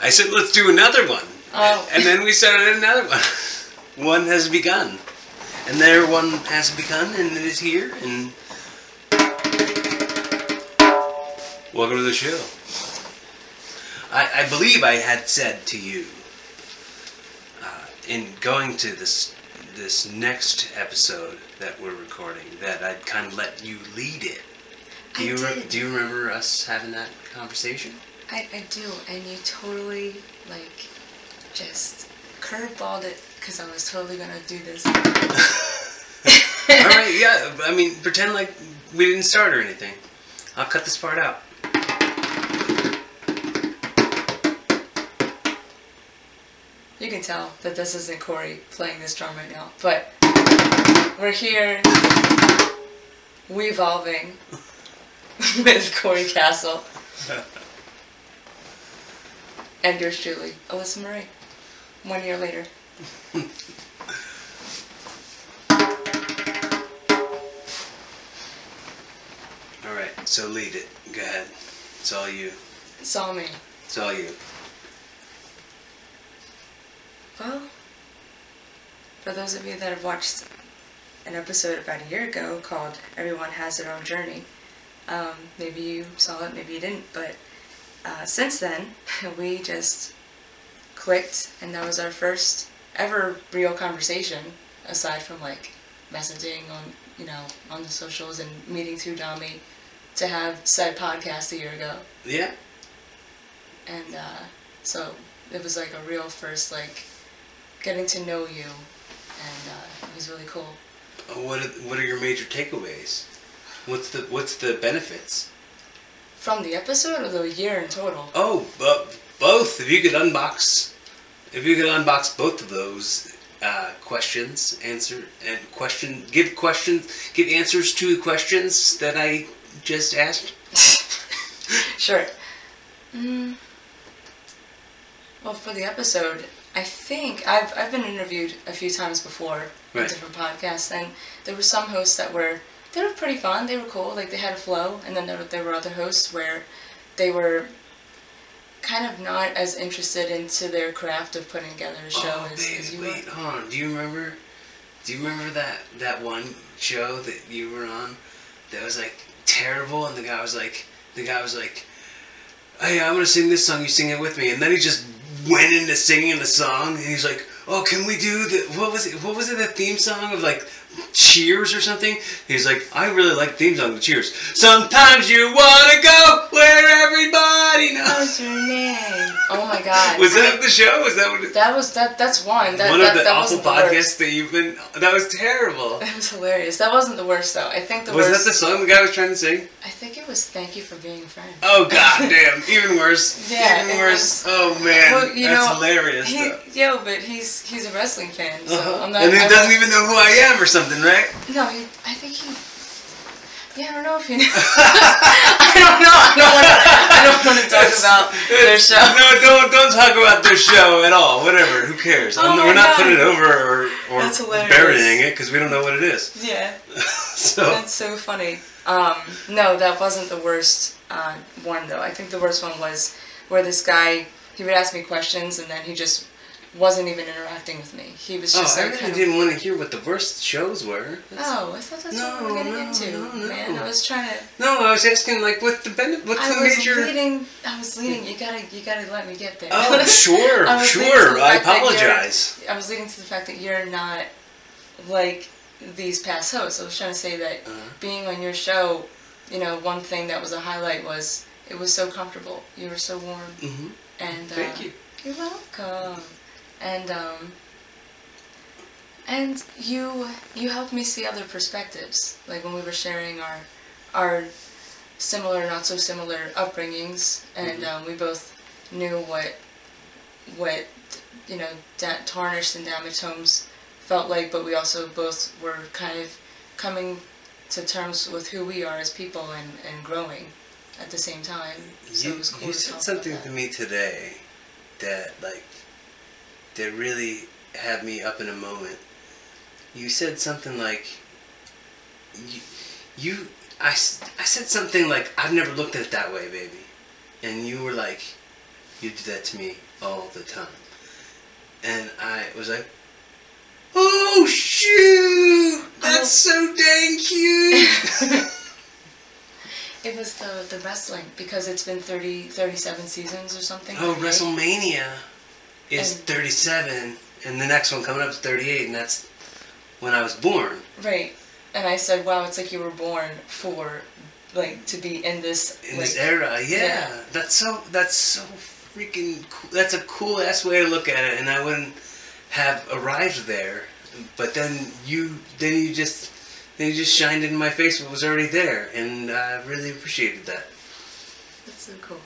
I said, let's do another one. Oh. And then we started another one. One has begun. And there one has begun, and it is here, and... Welcome to the show. I believe I had said to you, in going to this next episode that we're recording, that I'd kind of let you lead it. Do you remember us having that conversation? I do, and you totally, like, just curveballed it, because I was totally going to do this. Alright, yeah, I mean, pretend like we didn't start or anything. I'll cut this part out. You can tell that this isn't Corey playing this drum right now, but we're here, WeVolving with Corey Castle. And yours truly, Alyssa Marie. 1 year later. Alright, so lead it. Go ahead. It's all you. It's all me. It's all you. Well, for those of you that have watched an episode about a year ago called Everyone Has Their Own Journey, maybe you saw it, maybe you didn't, but since then, we just clicked, and that was our first ever real conversation, aside from like messaging on, on the socials and meeting through Dami, to have said podcast a year ago. Yeah. And so it was like a real first, like, getting to know you, and it was really cool. What are your major takeaways? What's the benefits? From the episode or the year in total? Oh, both. If you could unbox both of those questions, give answers to the questions that I just asked. Sure. Well, for the episode, I think I've been interviewed a few times before on different podcasts, and there were some hosts that were pretty fun. They were cool. Like, they had a flow, and then there were other hosts where they were kind of not as interested into their craft of putting together a show as you were. Wait, hold on. Do you remember that one show that you were on that was like terrible, and the guy was like, hey, I'm gonna sing this song, you sing it with me, and then he just went into singing the song, and he's like, oh, can we do what was it, the theme song of like Cheers or something? He's like, I really like the theme song of Cheers. Sometimes you wanna go where everybody knows your name. Oh my god. Was that the show? Was that what it... That's one. One of the awful podcasts that you've been... That was terrible. It was hilarious. That wasn't the worst, though. I think the worst... Was that the song the guy was trying to sing? I think it was Thank You for Being a Friend. Oh, god damn. Even worse. Yeah. Even worse. Oh, man. Well, that's hilarious, though. But he's a wrestling fan, so I'm not... And he doesn't even know who I am or something, right? No, I think he... Yeah, I don't know if you know. I don't know. I don't want to talk about their show. No, don't talk about their show at all. Whatever. Who cares? We're not putting it over or burying it because we don't know what it is. Yeah. That's so funny. No, that wasn't the worst one, though. I think the worst one was where this guy, he would ask me questions and then he just wasn't even interacting with me. He was just I really didn't want to hear what the worst shows were. I thought that's what we were getting into. Man, I was trying to... No, I was asking, like, what's the major... I was leading. You gotta let me get there. Oh, sure, I apologize. I was leading to the fact that you're not like these past hosts. I was trying to say that being on your show, one thing that was a highlight was it was so comfortable. You were so warm. Mm-hmm. And thank you. You're welcome. And you helped me see other perspectives, like when we were sharing our similar, not so similar upbringings, and we both knew what tarnished and damaged homes felt like, but we also both were kind of coming to terms with who we are as people and growing at the same time. So it was cool. You said something to me today that that really had me up in a moment. You said something like, I said something like, I've never looked at it that way, baby. and you were like, you do that to me all the time. And I was like, oh shoot, that's so dang cute. It was the wrestling, because it's been 37 seasons or something. Oh, 38. WrestleMania is 37, and the next one coming up is 38, and that's when I was born. Right. And I said, wow, it's like you were born for, like, to be in this... In this era, yeah. That's so freaking cool. That's a cool-ass way to look at it, and I wouldn't have arrived there. But then you just shined in my face what was already there, and I really appreciated that. That's so cool.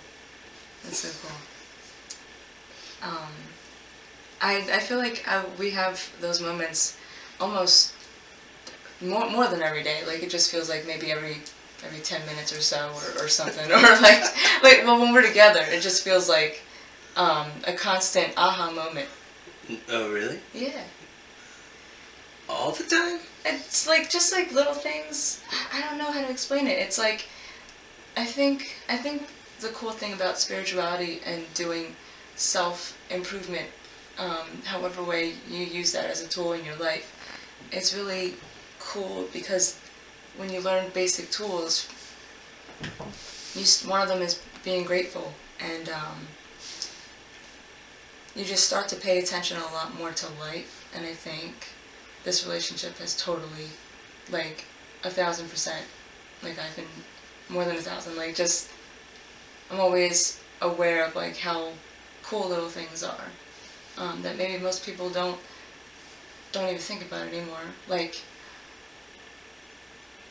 That's so cool. I feel like we have those moments almost more than every day. Like, it just feels like maybe every 10 minutes or so, or something. Or like well, when we're together, it just feels like a constant aha moment. Oh, really? Yeah. All the time? It's like just like little things. I don't know how to explain it. It's like I think the cool thing about spirituality and doing self-improvement, however way you use that as a tool in your life, it's really cool, because when you learn basic tools, one of them is being grateful, and you just start to pay attention a lot more to life. And I think this relationship has totally, like, 1,000%, like, I've been more than 1,000, like, just, I'm always aware of, like, how cool little things are, that maybe most people don't even think about anymore. Like,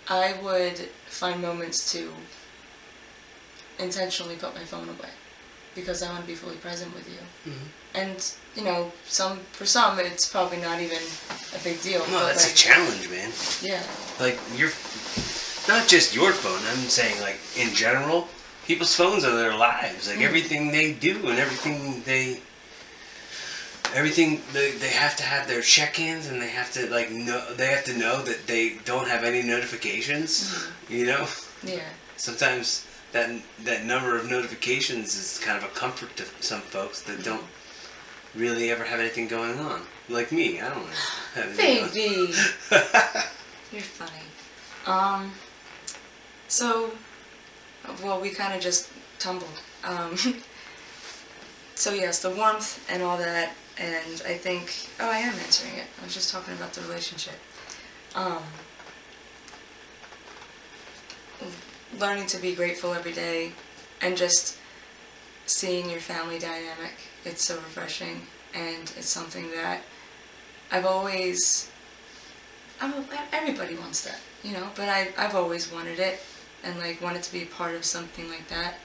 I would find moments to intentionally put my phone away, because I want to be fully present with you. Mm-hmm. And, you know, for some, it's probably not even a big deal. No, that's like, a challenge, man. Yeah. Like, not just your phone, I'm saying, like, in general, people's phones are their lives. Like, everything they do and everything they have to have their check-ins, and they have to, like, know that they don't have any notifications, you know? Yeah. Sometimes that number of notifications is kind of a comfort to some folks that don't really ever have anything going on. Like me, I don't have anything Baby! You're funny. So, well, we kind of just tumbled. So yes, the warmth and all that, and I think, I am answering it. I was just talking about the relationship. Learning to be grateful every day, and just seeing your family dynamic. It's so refreshing, and it's something that everybody wants that, you know, but I've always wanted it, and, like, wanted to be a part of something like that.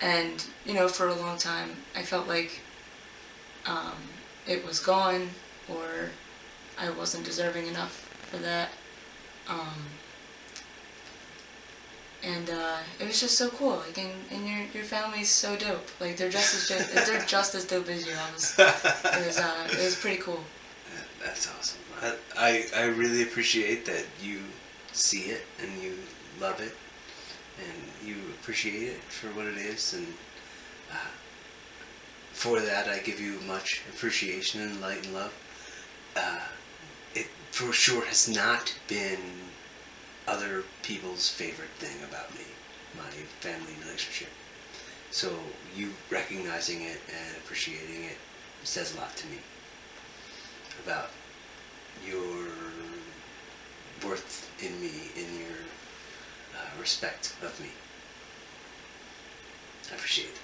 And, you know, for a long time, I felt like it was gone, or I wasn't deserving enough for that. And it was just so cool. Like, and your family's so dope. Like, they're just as dope as you. It was pretty cool. That's awesome. I really appreciate that you see it and you love it and you appreciate it for what it is, and for that I give you much appreciation and light and love. It for sure has not been other people's favorite thing about me, my family relationship. So you recognizing it and appreciating it says a lot to me about your worth in me, in your respect of me. I appreciate it.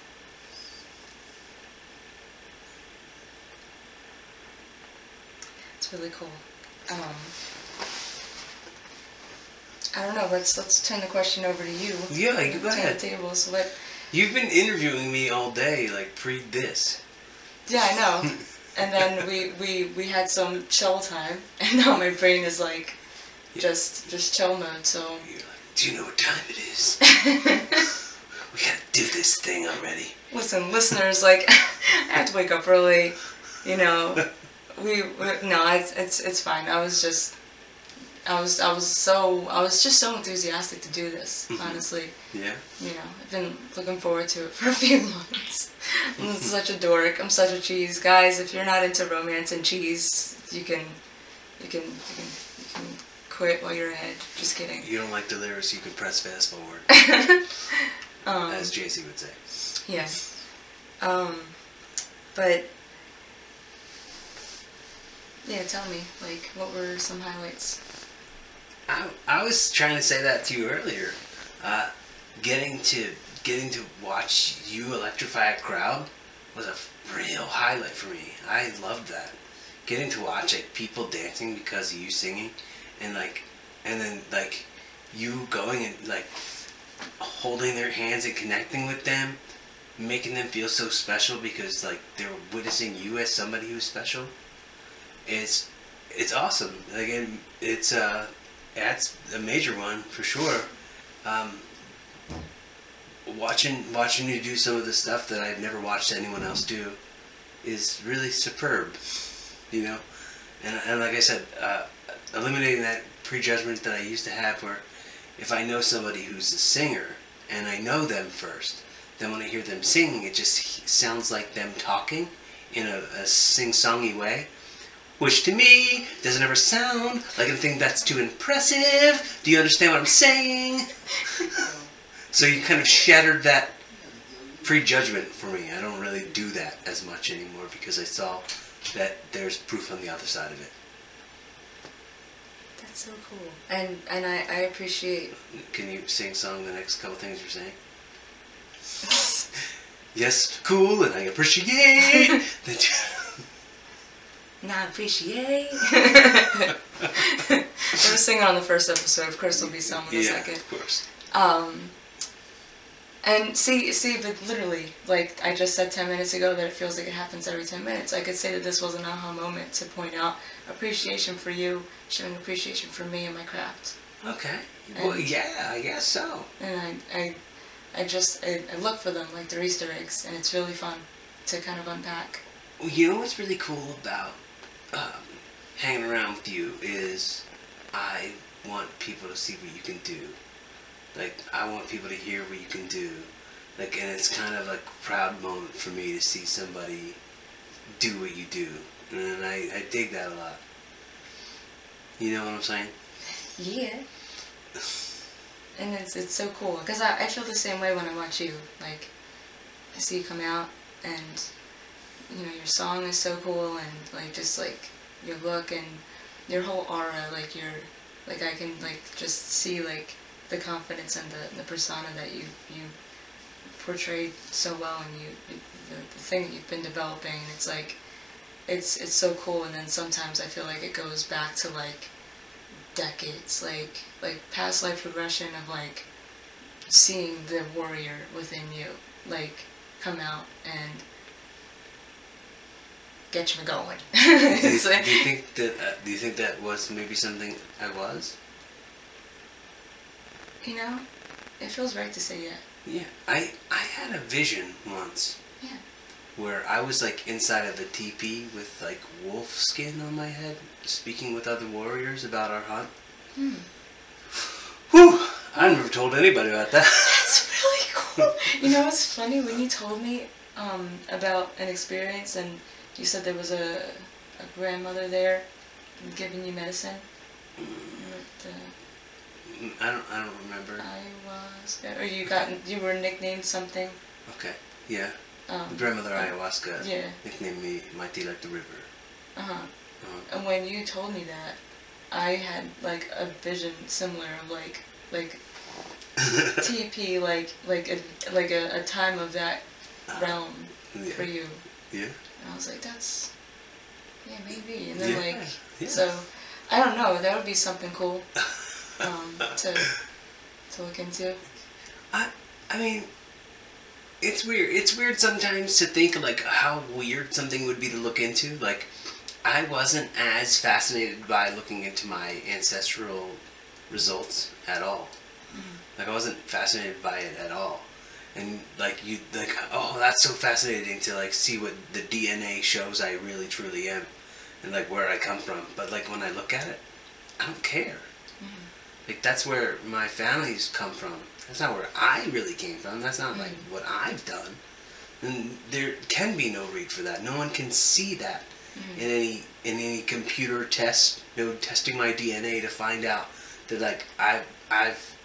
It's really cool. I don't know. Let's turn the question over to you. Yeah, you go ahead. The table. So You've been interviewing me all day, like pre this. Yeah, I know. And then we had some chill time, and now my brain is like just chill mode. So. You're like, do you know what time it is? We gotta do this thing already. Listen, listeners, like, I have to wake up early. You know, no, it's fine. I was just so enthusiastic to do this, honestly. Yeah. You know, I've been looking forward to it for a few months. I'm such a dork. I'm such a cheese. Guys, if you're not into romance and cheese, you can quit while you're ahead. Just kidding. You don't like the lyrics, you can press fast forward. As JC would say. Yeah. But yeah, tell me, like, what were some highlights? I was trying to say that to you earlier. Getting to watch you electrify a crowd was a real highlight for me. I loved that. Getting to watch like people dancing because of you singing, and then you going and like holding their hands and connecting with them, making them feel so special because like they're witnessing you as somebody who's special. It's awesome. Again, that's a major one for sure. Watching you do some of the stuff that I've never watched anyone else do is really superb, you know. And like I said, eliminating that prejudgment that I used to have, where if I know somebody who's a singer and I know them first, then when I hear them sing, it just sounds like them talking in a sing-songy way. Which to me doesn't ever sound like anything that's too impressive. Do you understand what I'm saying? So you kind of shattered that prejudgment for me. I don't really do that as much anymore because I saw that there's proof on the other side of it. That's so cool. And I appreciate... Can you sing-song the next couple things you're saying? Yes, cool, and I appreciate that you... Not appreciate. I was singing on the first episode. Of course, there'll be some in a second. Of course. And see, but literally, like I just said 10 minutes ago, that it feels like it happens every 10 minutes. I could say that this was an aha moment to point out appreciation for you, showing appreciation for me and my craft. Okay. Well, yeah, I guess so. And I look for them like they're Easter eggs, and it's really fun to kind of unpack. Well, you know what's really cool about hanging around with you is I want people to see what you can do. Like, I want people to hear what you can do. Like, and it's kind of like a proud moment for me to see somebody do what you do. And I dig that a lot. You know what I'm saying? Yeah. And it's so cool. Because I feel the same way when I watch you. Like, I see you come out and... You know, your song is so cool, and like just like your look and your whole aura, like I can like just see like the confidence and the persona that you portrayed so well, and the thing that you've been developing. And it's like it's so cool. And then sometimes I feel like it goes back to like decades, like past life regression of like seeing the warrior within you like come out and get you going. Do you think that was maybe something I was? You know, it feels right to say yeah. Yeah, I had a vision once. Yeah. Where I was like inside of a teepee with like wolf skin on my head, speaking with other warriors about our hunt. Whew! I never told anybody about that. That's really cool. You know what's funny? When you told me about an experience and you said there was a grandmother there giving you medicine. I don't remember. Ayahuasca, or you were nicknamed something. Okay. Yeah. Grandmother Ayahuasca yeah. nicknamed me Mighty like the river. And when you told me that, I had like a vision similar of like TP, like a time of that realm for you. Yeah. And I was like, maybe. And then so I don't know. That would be something cool to look into. I mean. It's weird. It's weird sometimes to think like how weird something would be to look into. Like, I wasn't as fascinated by looking into my ancestral results at all. Like, I wasn't fascinated by it at all. And like oh, that's so fascinating to like see what the DNA shows I really truly am, and like where I come from. But like when I look at it, I don't care. Like, that's where my family's come from. That's not where I really came from. That's not like what I've done. And there can be no read for that. No one can see that in any computer test. No testing my DNA to find out that like I've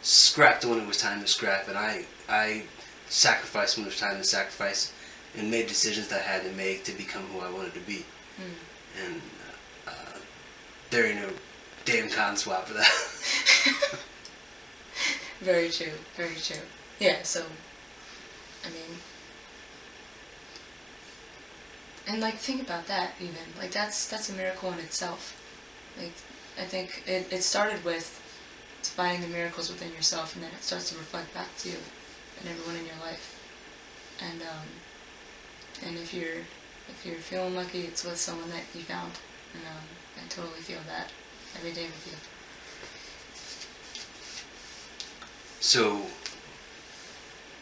scrapped when it was time to scrap, and I sacrificed when it was time to sacrifice, and made decisions that I had to make to become who I wanted to be. And there ain't no damn cotton swap for that. Very true. Very true. Yeah. So, I mean, and like think about that. Even like that's a miracle in itself. Like I think it started with finding the miracles within yourself, and then it starts to reflect back to you and everyone in your life. And if you're feeling lucky, it's with someone that you found. And I totally feel that every day with you. So,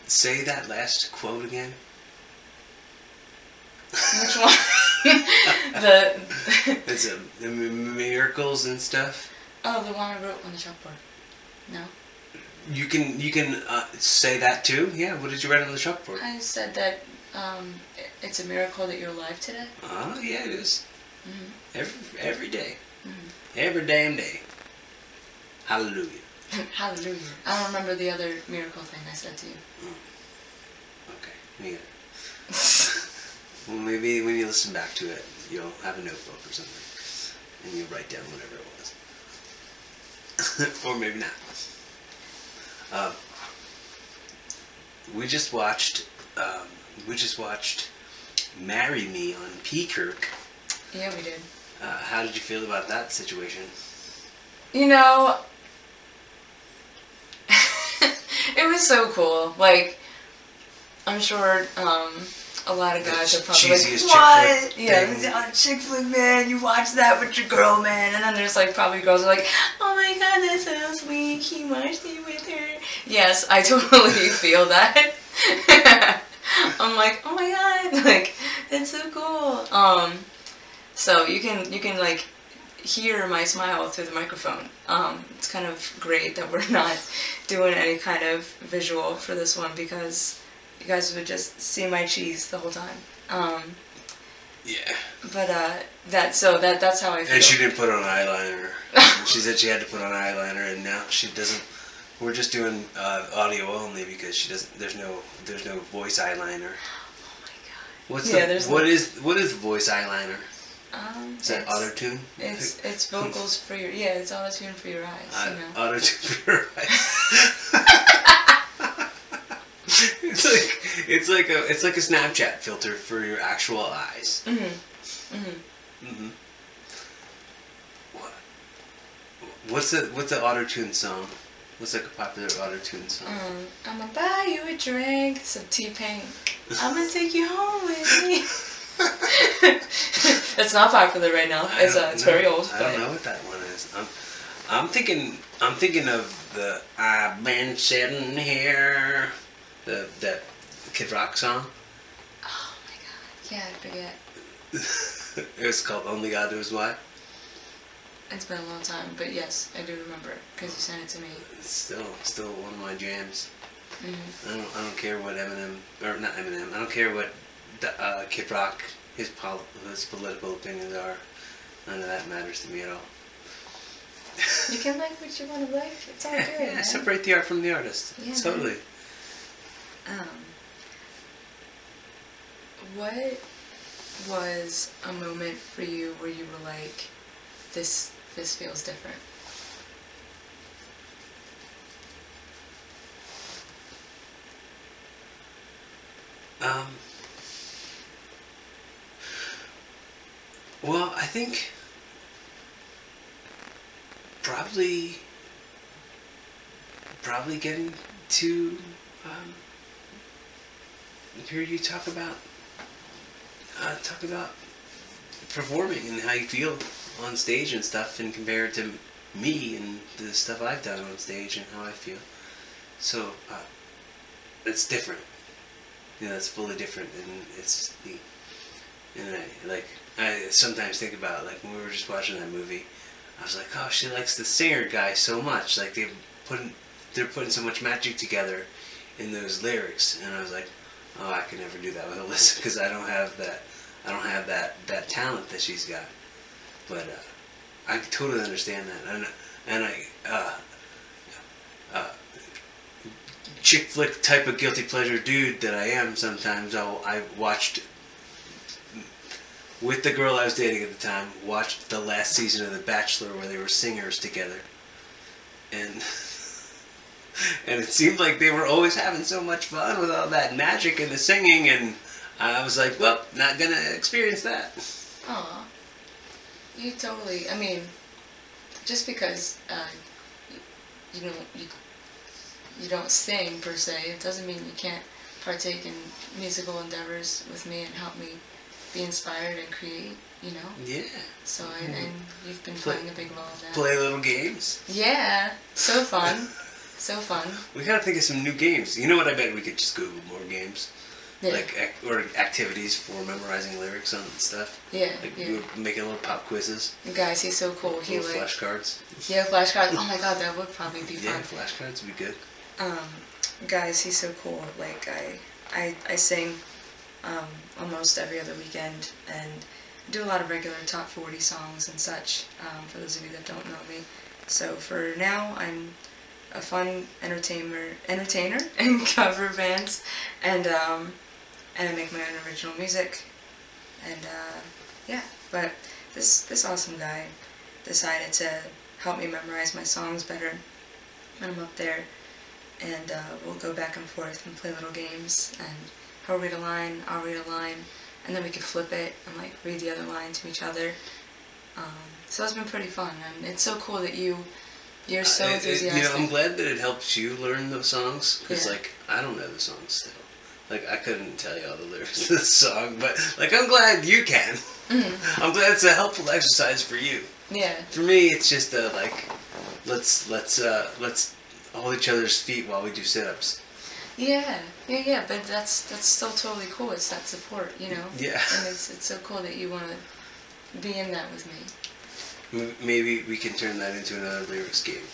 say that last quote again. Which one? It's the miracles and stuff. Oh, the one I wrote on the chalkboard. No. You can say that too. Yeah. What did you write on the chalkboard? I said that it's a miracle that you're alive today. Oh yeah, it is. Every day. Every damn day. Hallelujah. Hallelujah. I don't remember the other miracle thing I said to you. Okay. Yeah. Well, maybe when you listen back to it, you'll have a notebook or something, and you'll write down whatever it was. Or maybe not. We just watched Marry Me on Peacock. Yeah, we did. How did you feel about that situation? You know, it was so cool. Like, I'm sure a lot of guys are probably like, what? Yeah, chick flick, man, you watch that with your girl, man. And then there's like probably girls who are like, oh my god, that's so sweet, he watched it with her. Yes, I totally feel that. I'm like, oh my god, like, that's so cool. So you can like hear my smile through the microphone. It's kind of great that we're not doing any kind of visual for this one, because you guys would just see my cheese the whole time. Yeah. But that's how I feel. And she didn't put on eyeliner. She said she had to put on eyeliner, and now she doesn't. We're just doing audio only because she doesn't. There's no voice eyeliner. Oh my god. What is voice eyeliner? Is that Autotune? It's vocals for your it's Autotune for your eyes. You know? Autotune for your eyes. It's like a Snapchat filter for your actual eyes. What's the Autotune song? What's like a popular Autotune song? I'ma buy you a drink, some T-Pain. I'ma take you home with me. It's not popular right now. It's very old. I don't know what that one is. I'm thinking of the I've been sitting here. That Kid Rock song. Oh my god. Yeah, I forget. It was called Only God Knows Why. It's been a long time, but yes, I do remember it because you sent it to me. It's still one of my jams. I don't care what Eminem, or not Eminem. I don't care what Kid Rock his political opinions are. None of that matters to me at all. You can like what you want to like. It's all good. Yeah, man. separate the art from the artist. Yeah, totally. What was a moment for you where you were like, this feels different? Well, I think probably getting to hear you talk about performing and how you feel on stage and stuff, and compare it to me and the stuff I've done on stage and how I feel. So it's different. You know, it's fully different, and it's I sometimes think about, like, when we were just watching that movie, I was like, oh, she likes the singer guy so much. Like they're putting so much magic together in those lyrics, and I was like, oh, I could never do that with Alyssa because I don't have that talent that she's got. But I totally understand that, and chick flick type of guilty pleasure dude that I am. Sometimes I watched with the girl I was dating at the time. Watched the last season of The Bachelor where they were singers together, and it seemed like they were always having so much fun with all that magic and the singing, and I was like, well, not gonna experience that. Aw. You totally, I mean, just because you don't sing per se, it doesn't mean you can't partake in musical endeavors with me and help me be inspired and create, you know? Yeah. So, and you've been playing a big role in that. Play little games. Yeah, so fun. So fun. We gotta think of some new games. You know what? I bet we could just Google more games. Yeah. Or activities for memorizing lyrics on stuff. Yeah, like yeah. we were making little pop quizzes. Guys, he's so cool. He little flashcards. Yeah, flashcards. Oh my god, that would probably be fun. Yeah, flashcards would be good. Guys, he's so cool. Like I sing almost every other weekend and do a lot of regular top 40 songs and such. For those of you that don't know me, so for now I'm a fun entertainer in cover bands, and I make my own original music, and yeah. But this awesome guy decided to help me memorize my songs better when I'm up there, and we'll go back and forth and play little games, and he'll read a line, I'll read a line, and then we could flip it and like read the other line to each other. So it's been pretty fun, and it's so cool that you're so enthusiastic. I'm glad that it helps you learn the songs, because Yeah. like I don't know the songs still. Like I couldn't tell you all the lyrics to the song, but like I'm glad you can. Mm-hmm. I'm glad it's a helpful exercise for you. Yeah. For me, it's just like let's hold each other's feet while we do sit-ups. Yeah. But that's still totally cool. It's that support, you know. Yeah. And it's so cool that you want to be in that with me. Maybe we can turn that into another lyrics game.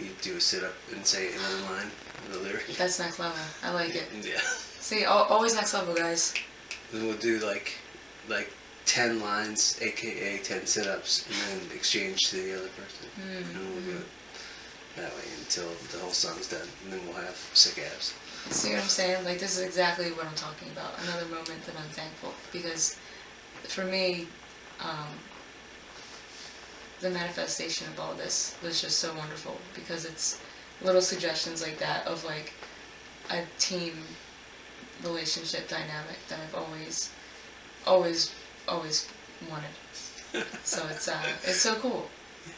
You do a sit-up and say another line of the lyric. That's next level. I like it. Yeah. See, always next level, guys. Then we'll do like 10 lines, aka 10 sit-ups, and then exchange to the other person. And we'll do it that way until the whole song's done, and then we'll have sick abs. See what I'm saying? Like, this is exactly what I'm talking about. Another moment that I'm thankful, because for me, the manifestation of all this was just so wonderful, because it's little suggestions like that of like a team relationship dynamic that I've always wanted. So it's so cool.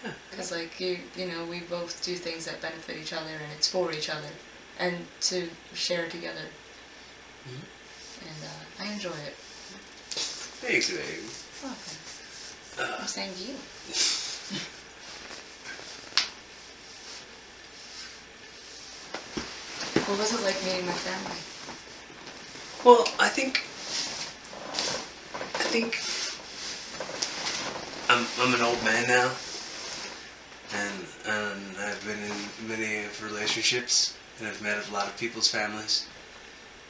Yeah. Because like you know, we both do things that benefit each other, and it's for each other, and to share together. Mm-hmm. And I enjoy it. Thanks, babe. Okay. I'm saying you. What was it like meeting my family? Well, I think I'm an old man now, and I've been in many relationships, and I've met a lot of people's families,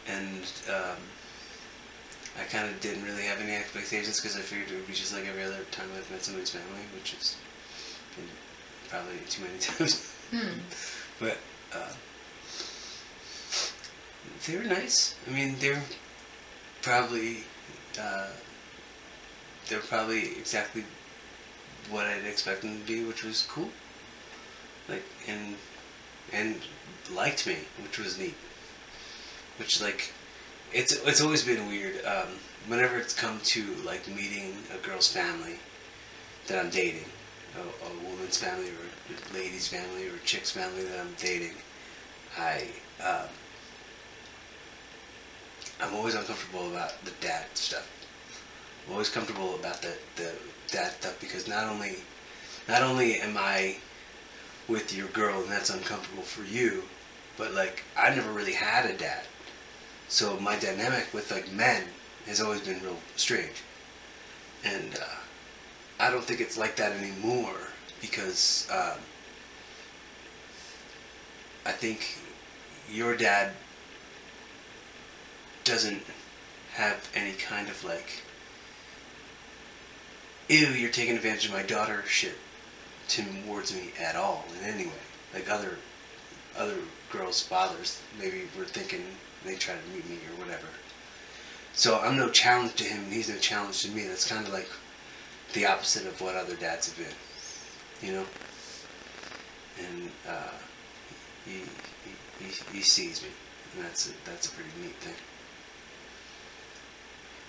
and I kind of didn't really have any expectations because I figured it would be just like every other time I've met somebody's family, which is probably too many times. But they were nice. I mean, they're probably exactly what I'd expect them to be, which was cool. Like and liked me, which was neat. Which like it's always been weird. Whenever it's come to like meeting a girl's family that I'm dating, a woman's family or a lady's family or a chick's family that I'm dating, I'm always uncomfortable about the dad stuff. I'm always comfortable about the dad stuff because not only am I with your girl and that's uncomfortable for you, but like I never really had a dad. So my dynamic with like men has always been real strange. And I don't think it's like that anymore because I think your dad doesn't have any kind of like, ew, you're taking advantage of my daughter shit towards me at all in any way. Like other girls' fathers maybe were thinking they try to meet me or whatever. So I'm no challenge to him and he's no challenge to me. That's kind of like the opposite of what other dads have been, you know? And he sees me, and that's a pretty neat thing.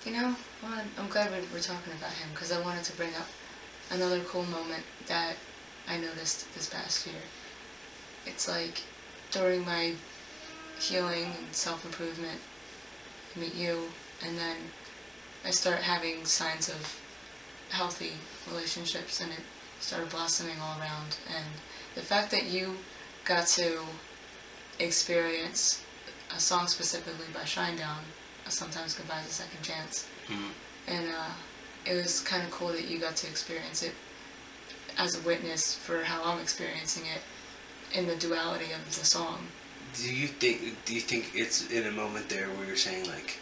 You know, well, I'm glad we're talking about him, because I wanted to bring up another cool moment that I noticed this past year. It's like during my healing and self-improvement, I meet you, and then I start having signs of healthy relationships, and it started blossoming all around. And the fact that you got to experience a song specifically by Shinedown, Sometimes Goodbye's a Second Chance, and it was kind of cool that you got to experience it as a witness for how I'm experiencing it in the duality of the song. Do you think it's in a moment there where you're saying like,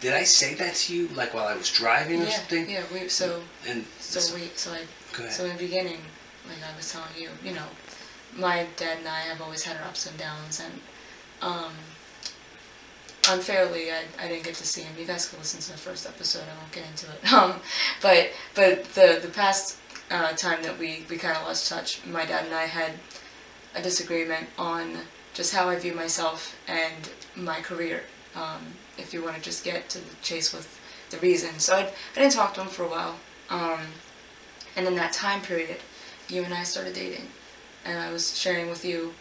did I say that to you like while I was driving or something? Yeah, so in the beginning, like I was telling you, you know, my dad and I have always had our ups and downs, and unfairly, I didn't get to see him. You guys can listen to the first episode. I won't get into it. But the past time that we kind of lost touch, my dad and I had a disagreement on just how I view myself and my career. If you want to just get to the chase with the reason. So I didn't talk to him for a while. And in that time period, you and I started dating. And I was sharing with you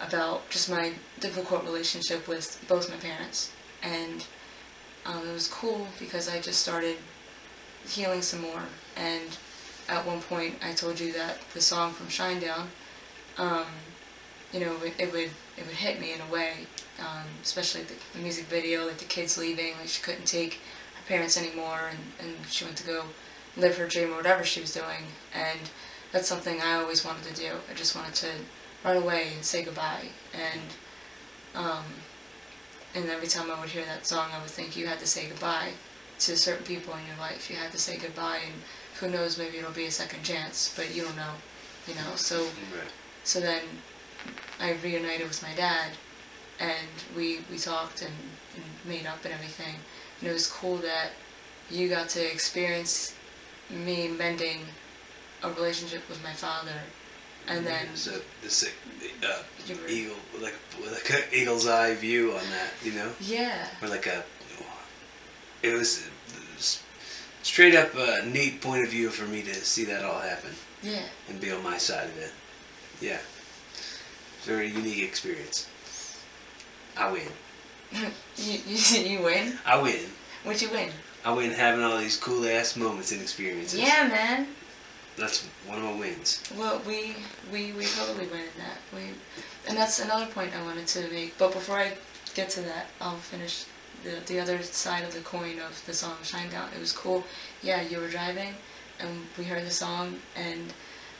about just my difficult relationship with both my parents. And it was cool because I just started healing some more. And at one point I told you that the song from Shinedown, you know, it would hit me in a way, especially the music video, like the kids leaving, like she couldn't take her parents anymore, and she went to go live her dream or whatever she was doing. And that's something I always wanted to do. I just wanted to run away and say goodbye. And every time I would hear that song, I would think you had to say goodbye to certain people in your life. You had to say goodbye, and who knows, maybe it'll be a second chance, but you don't know, you know. So then I reunited with my dad, and we talked and made up and everything. And it was cool that you got to experience me mending a relationship with my father. And then so the eagle, like an eagle's eye view on that, you know? Yeah. Or like it was straight up a neat point of view for me to see that all happen. Yeah. And be on my side of it. Yeah. Very unique experience. I win. You win? I win. What'd you win? I win having all these cool ass moments and experiences. Yeah, man. That's one of my wins. Well, we totally win in that. And that's another point I wanted to make. But before I get to that, I'll finish the other side of the coin of the song Shinedown. It was cool. Yeah, you were driving, and we heard the song, and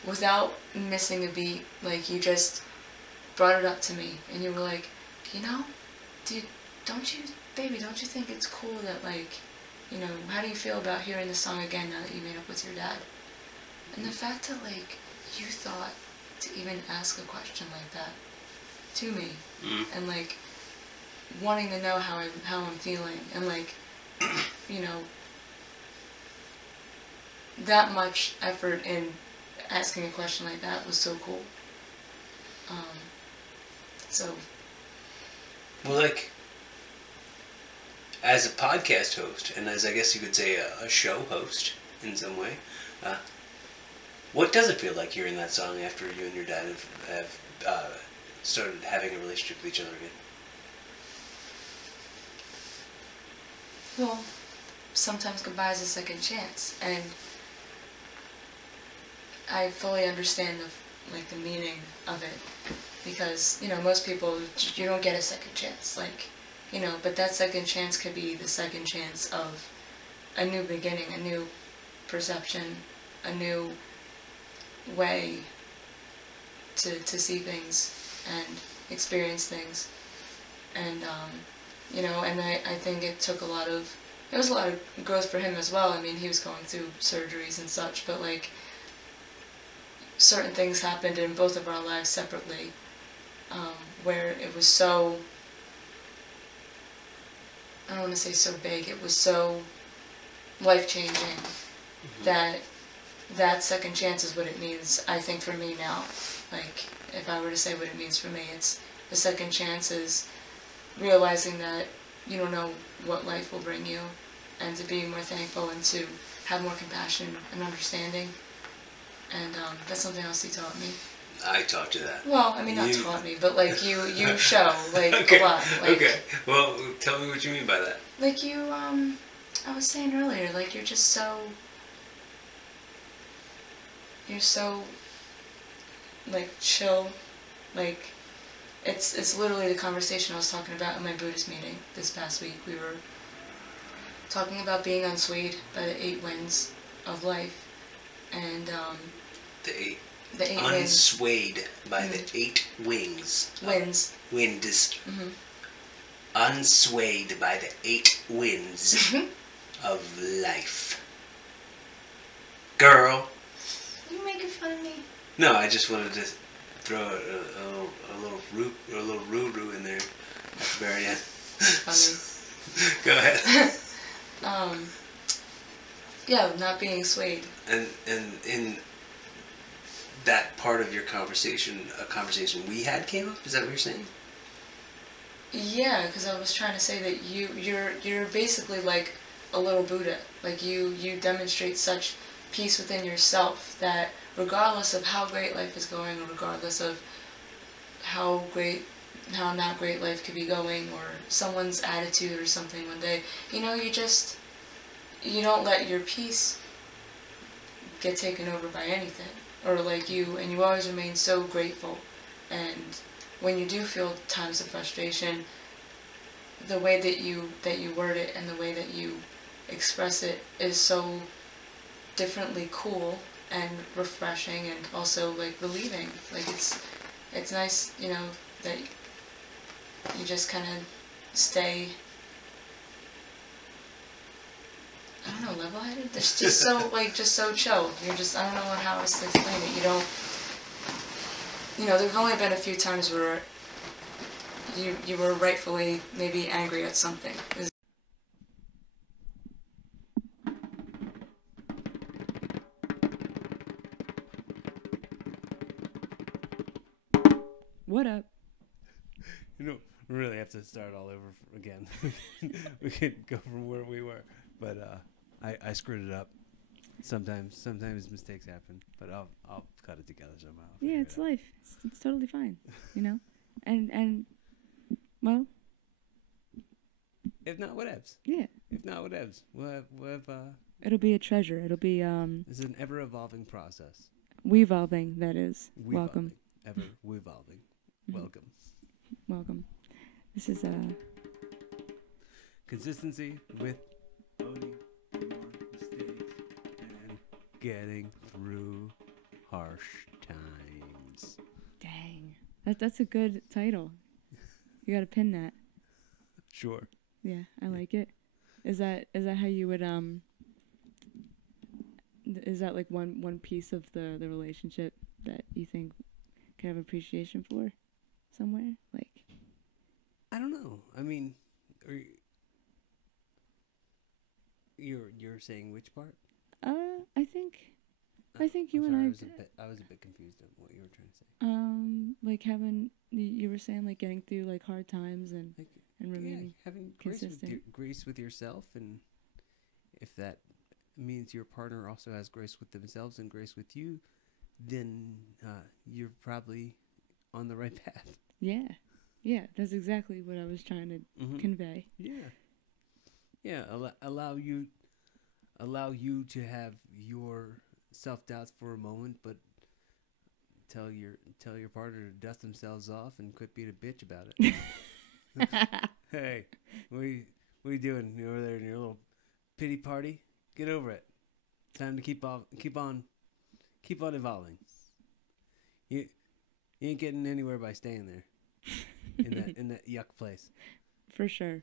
without missing a beat, like you just brought it up to me, and you were like, you know, don't you think it's cool that, like, you know, how do you feel about hearing the song again now that you made up with your dad? And the fact that, like, you thought to even ask a question like that to me, and, like, wanting to know how I'm feeling, and, like, you know, that much effort in asking a question like that was so cool. Well, like, as a podcast host, and as I guess you could say a show host in some way, what does it feel like hearing that song after you and your dad have started having a relationship with each other again? Well, sometimes goodbye is a second chance, and I fully understand the meaning of it, because, you know, most people, you don't get a second chance, like, you know, but that second chance could be the second chance of a new beginning, a new perception, a new way to see things and experience things. And, you know, and I think it was a lot of growth for him as well. I mean, he was going through surgeries and such, but, like, certain things happened in both of our lives separately, where it was so, I don't want to say so big, it was so life-changing that second chance is what it means, I think, for me now. Like, if I were to say what it means for me, it's the second chance is realizing that you don't know what life will bring you, and to be more thankful and to have more compassion and understanding. And that's something else he taught me. I taught you that. Well, I mean, not taught me, but, like, you show, like, a lot. Like, okay. Well, tell me what you mean by that. Like, you, I was saying earlier, like, you're so, like, chill. Like, it's literally the conversation I was talking about in my Buddhist meeting this past week. We were talking about being unswayed by the 8 winds of life. And, The eight unswayed by the 8 wings. Winds. Winds. Unswayed by the 8 winds of life. Girl. Are you making fun of me? No, I just wanted to throw a little roo in there at the very end. Funny. Go ahead. Yeah, not being swayed. And in that part of your conversation, a conversation we had came up. Is that what you're saying? Yeah, because I was trying to say that you're basically like a little Buddha. Like you demonstrate such peace within yourself that regardless of how great life is going, or regardless of how not great life could be going, or someone's attitude or something one day, you know, you don't let your peace get taken over by anything, or like you always remain so grateful. And when you do feel times of frustration, the way that you word it and the way that you express it is so differently cool and refreshing, and also like relieving. Like it's nice, you know, that you just kind of stay, I don't know, level-headed? It's just so, like, just so chill. You're just, I don't know how else to explain it. You don't, you know, there've only been a few times where you were rightfully maybe angry at something. What up? You know, we really have to start all over again. We could go from where we were, but I screwed it up. Sometimes mistakes happen, but I'll cut it together somehow. Yeah, it's life. It's totally fine, you know. And well, if not, whatevs. Yeah. If not, whatevs. We'll have it'll be a treasure. It'll be It's an ever evolving process. WeVolving, that is. WeVolving. Welcome. Ever WeVolving. Welcome. Welcome. This is consistency with owning your mistakes and getting through harsh times. Dang. That's a good title. You gotta pin that. Sure. Yeah, I like it. Is that how you would is that like one piece of the relationship that you think could have appreciation for somewhere? Like, I don't know. I mean, you're saying which part? I think you I'm and sorry, I was a bit confused of what you were trying to say. like having, you were saying like getting through like hard times and remaining having consistent. grace with yourself, and if that means your partner also has grace with themselves and grace with you, then you're probably on the right path. Yeah, that's exactly what I was trying to convey. Yeah. Allow you to have your self-doubts for a moment, but tell your partner to dust themselves off and quit being a bitch about it. Hey, what are you doing over there in your little pity party? Get over it. Time to keep on evolving. You ain't getting anywhere by staying there in that yuck place. For sure.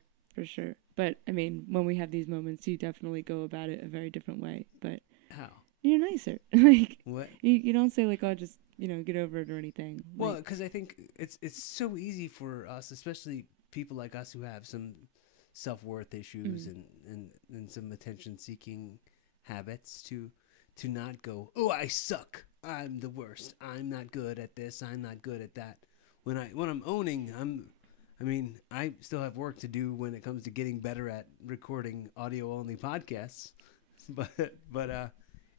But I mean, when we have these moments, you definitely go about it a very different way. But How? you're nicer. Like What? you don't say like, "Oh, just get over it" or anything. Well, Like, because I think it's so easy for us, especially people like us who have some self-worth issues and some attention-seeking habits to not go, oh, I suck, I'm the worst, I'm not good at this, I'm not good at that. When I'm owning, I still have work to do when it comes to getting better at recording audio-only podcasts, but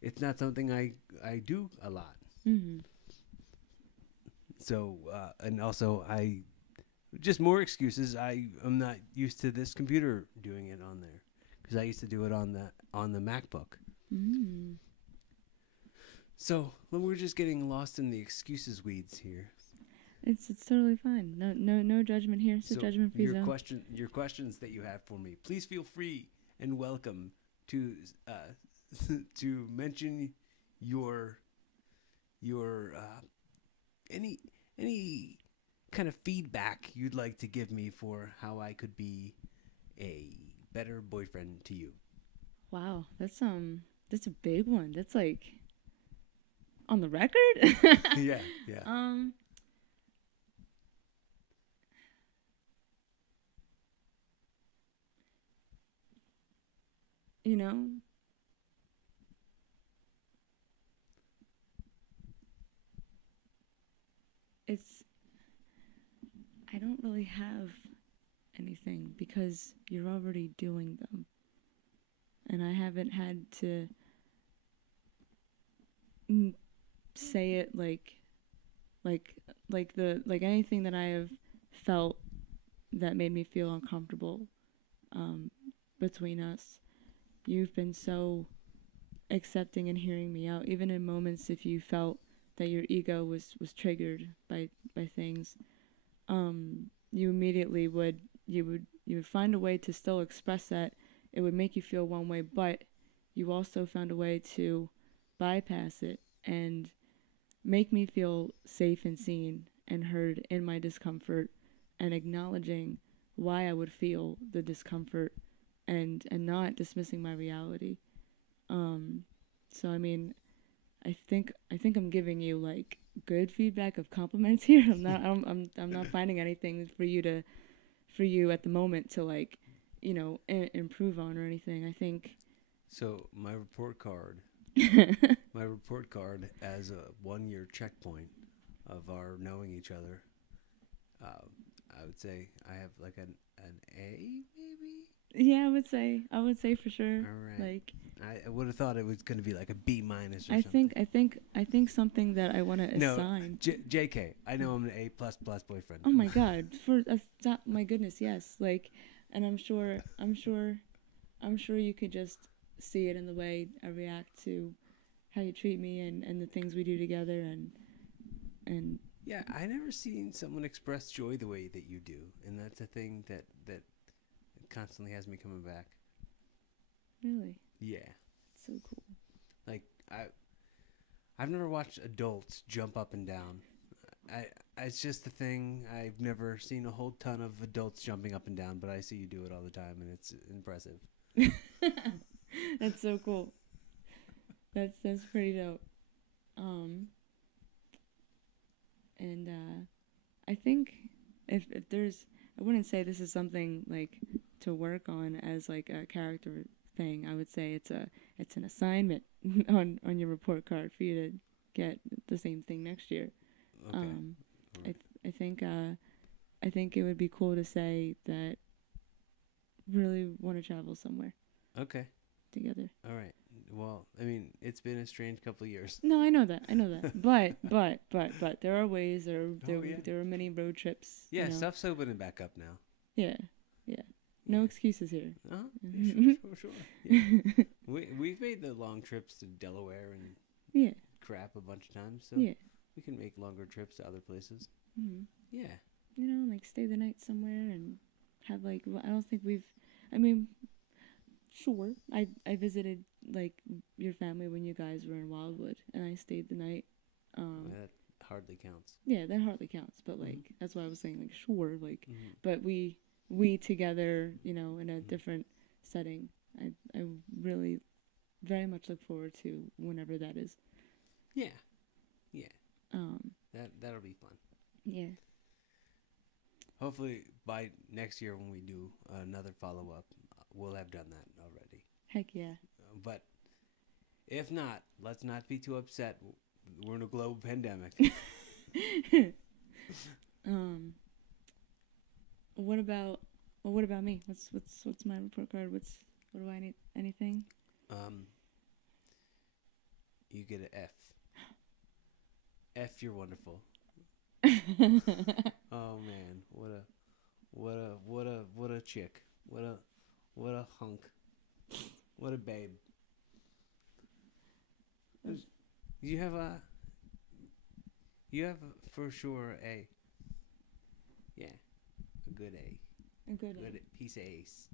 it's not something I do a lot. mm-hmm. So, and also just more excuses. I'm not used to this computer doing it on there because I used to do it on the MacBook. Mm. So when we're just getting lost in the excuses weeds here. It's totally fine. No judgment here. It's a judgment-free zone. Your questions that you have for me, please feel free and welcome to to mention your any kind of feedback you'd like to give me for how I could be a better boyfriend to you. Wow, that's a big one. That's like on the record. Yeah. You know, I don't really have anything because you're already doing them. And I haven't had to say it like anything that I have felt that made me feel uncomfortable between us. You've been so accepting and hearing me out, even in moments if you felt that your ego was triggered by things. You immediately would find a way to still express that. It would make you feel one way, but you also found a way to bypass it and make me feel safe and seen and heard in my discomfort and acknowledging why I would feel the discomfort and not dismissing my reality. So I mean, I think I'm giving you like good feedback of compliments here. I'm not finding anything for you at the moment to like, improve on or anything. I think. So my report card as a 1-year checkpoint of our knowing each other. I would say I have like an A, maybe. Yeah, I would say for sure. All right. Like I would have thought it was going to be like a B- or something. I think something that I want to assign. JK. I know I'm an A++ boyfriend. Oh my God! My goodness, yes. Like, and I'm sure you could just see it in the way I react to how you treat me and the things we do together and. Yeah, I never seen someone express joy the way that you do, and that's a thing that constantly has me coming back. Really? Yeah. So cool. Like I've never watched adults jump up and down. It's just a thing. I've never seen a whole ton of adults jumping up and down, but I see you do it all the time, and it's impressive. That's so cool. That's pretty dope. And I think if there's, I wouldn't say this is something like to work on as like a character thing. I would say it's an assignment on your report card for you to get the same thing next year. Okay. Right. I think it would be cool to say that really want to travel somewhere. Okay. Together. All right. Well, I mean, it's been a strange couple of years. No, I know that. But there are ways. There are many road trips. Yeah, stuff's opening back up now. Yeah. No excuses here. Sure. Yeah. We've made the long trips to Delaware and crap a bunch of times, so we can make longer trips to other places. Mm-hmm. Yeah. Like stay the night somewhere and have like. I don't think we've. I mean. Sure. I visited like your family when you guys were in Wildwood, and I stayed the night. hardly counts. Yeah, that hardly counts. But like that's why I was saying like sure, like, but we together, you know, in a different setting. I really very much look forward to whenever that is. Yeah. That'll be fun. Yeah. Hopefully by next year when we do another follow-up, we'll have done that already. Heck yeah. But if not, let's not be too upset. We're in a global pandemic. What about me? What's my report card? What do I need? Anything? You get an F. F, you're wonderful. Oh man, what a chick. What a hunk. What a babe. You have for sure a good A. A good A piece of ace.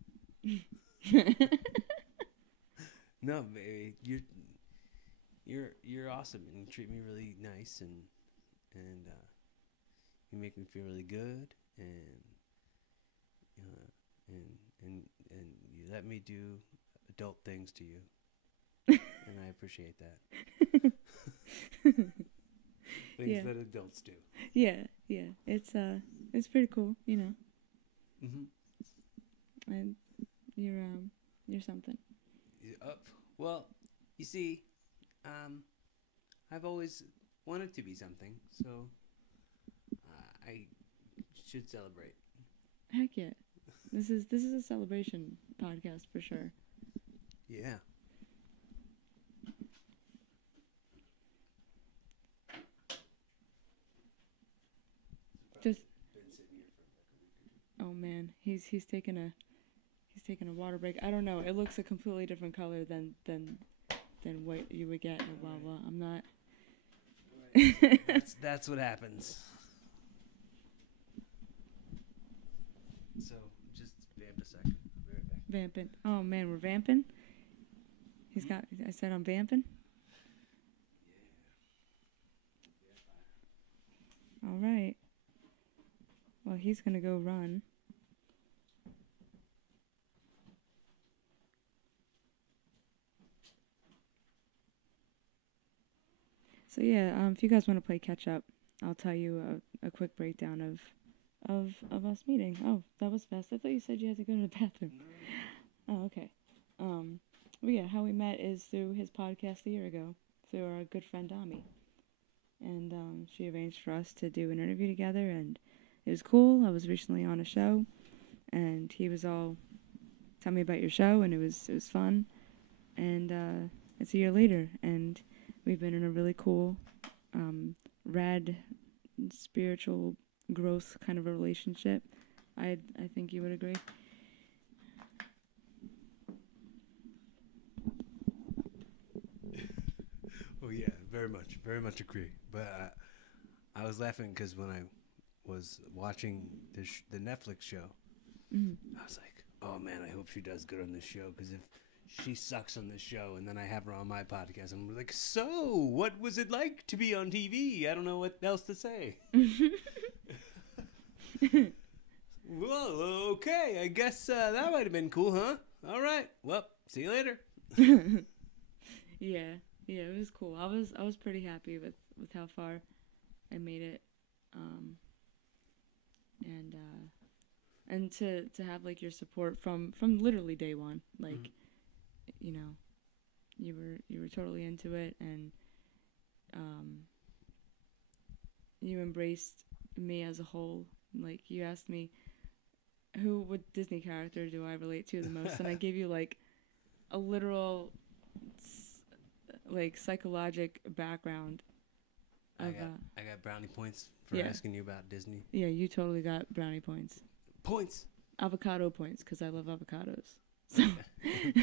No, baby, you're awesome and you treat me really nice and you make me feel really good and you let me do adult things to you and I appreciate that. Things that adults do. Yeah. It's pretty cool, you know. And you're something. Well, you see, I've always wanted to be something, so I should celebrate. Heck yeah. This is a celebration podcast for sure. Yeah. Just oh man, he's taking a water break. I don't know. It looks a completely different color than what you would get in a Wawa. I'm not. That's what happens. So just vamp a second. I'll be right back. Vamping. Oh man, we're vamping. I said I'm vamping. Yeah. All right. Well, he's gonna go run. So yeah, if you guys want to play catch up, I'll tell you a quick breakdown of us meeting. Oh, that was fast. I thought you said you had to go to the bathroom. Oh, okay. But yeah, how we met is through his podcast a year ago, through our good friend Dami. And she arranged for us to do an interview together, and it was cool. I was recently on a show, and he was all, tell me about your show, and it was fun. And it's a year later, and we've been in a really cool, rad, spiritual growth kind of a relationship. I think you would agree. Oh yeah, very much agree. But I was laughing because when I was watching the Netflix show, I was like, oh man, I hope she does good on this show, because if she sucks on this show and then I have her on my podcast and I'm like, so what was it like to be on TV? I don't know what else to say. Well, okay, I guess that might have been cool, huh? All right, well, see you later. Yeah, it was cool. I was pretty happy with how far I made it, and to have like your support from literally day one, like, you know, you were totally into it, and you embraced me as a whole. Like, you asked me, what Disney character do I relate to the most, and I gave you like a literal like psychologic background of, I got brownie points for asking you about Disney. Yeah, you totally got brownie points. Points. Avocado points, because I love avocados. So,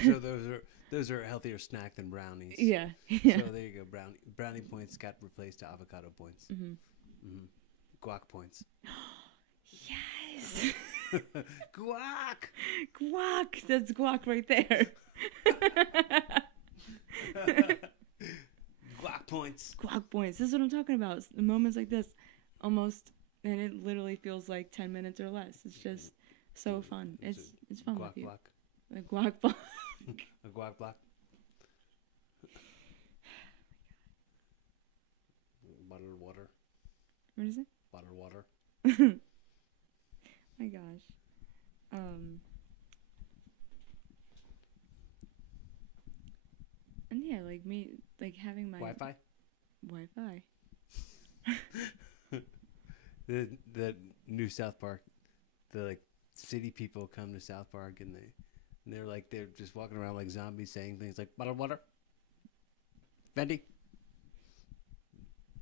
so those are a healthier snack than brownies. Yeah. So there you go. Brownie points got replaced to avocado points. Guac points. Yes. Guac. That's guac right there. Guac points. Guac points. This is what I'm talking about. It's moments like this, almost, and it literally feels like 10 minutes or less. It's just so fun. It's fun Guac with you. block. A guac block. A guac block. Bottled water. What is it? Bottled water. My gosh. And yeah, like me, like having my Wi-Fi. Wi-Fi. The new South Park, the like city people come to South Park and they're just walking around like zombies saying things like bottled water, Fendi,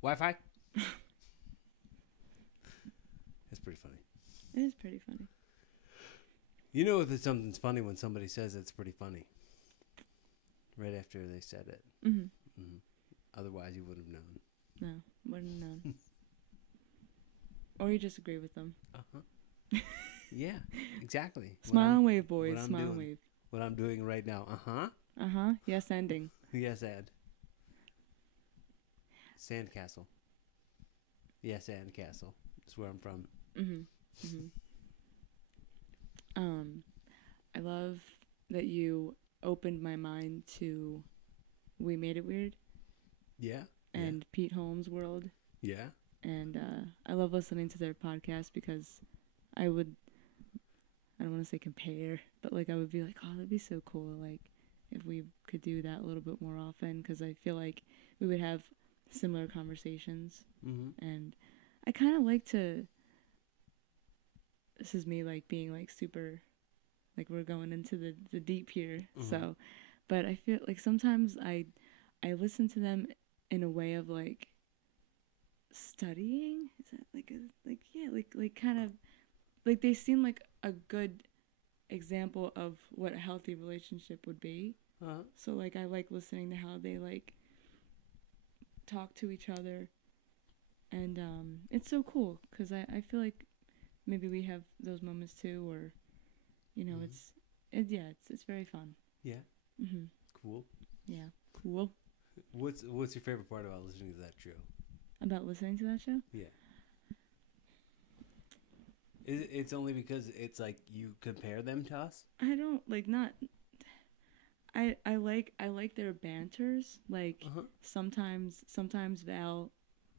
Wi-Fi. It's pretty funny. It is pretty funny. You know if something's funny when somebody says it's pretty funny. Right after they said it. Mm-hmm. Mm-hmm. Otherwise, you wouldn't have known. No, wouldn't have known. Or you just agree with them. Uh-huh. Yeah, exactly. Smile and wave, boys. Smile and wave. What I'm doing right now. Uh-huh. Uh-huh. Yes, ending. Yes, and. Sandcastle. Yes, and castle. That's where I'm from. Mm-hmm. Mm-hmm. I love that you opened my mind to We Made It Weird. Yeah. And Pete Holmes' world. Yeah. And I love listening to their podcast because I don't want to say compare, but like I would be like, oh, that'd be so cool, like if we could do that a little bit more often, because I feel like we would have similar conversations. Mm-hmm. And I kind of like to, this is me like being like super, like we're going into the deep here. Mm-hmm. So, but I feel like sometimes I listen to them in a way of like studying. Is that like kind of like they seem like a good example of what a healthy relationship would be. Uh-huh. So like I like listening to how they like talk to each other, and it's so cool because I feel like maybe we have those moments too, or you know, mm-hmm. it's very fun. Yeah. Mm-hmm. Cool. Yeah. Cool. What's your favorite part about listening to that show? About listening to that show? Yeah. It's only because it's like you compare them to us? I don't like not. I like their banters. Like uh-huh. sometimes Val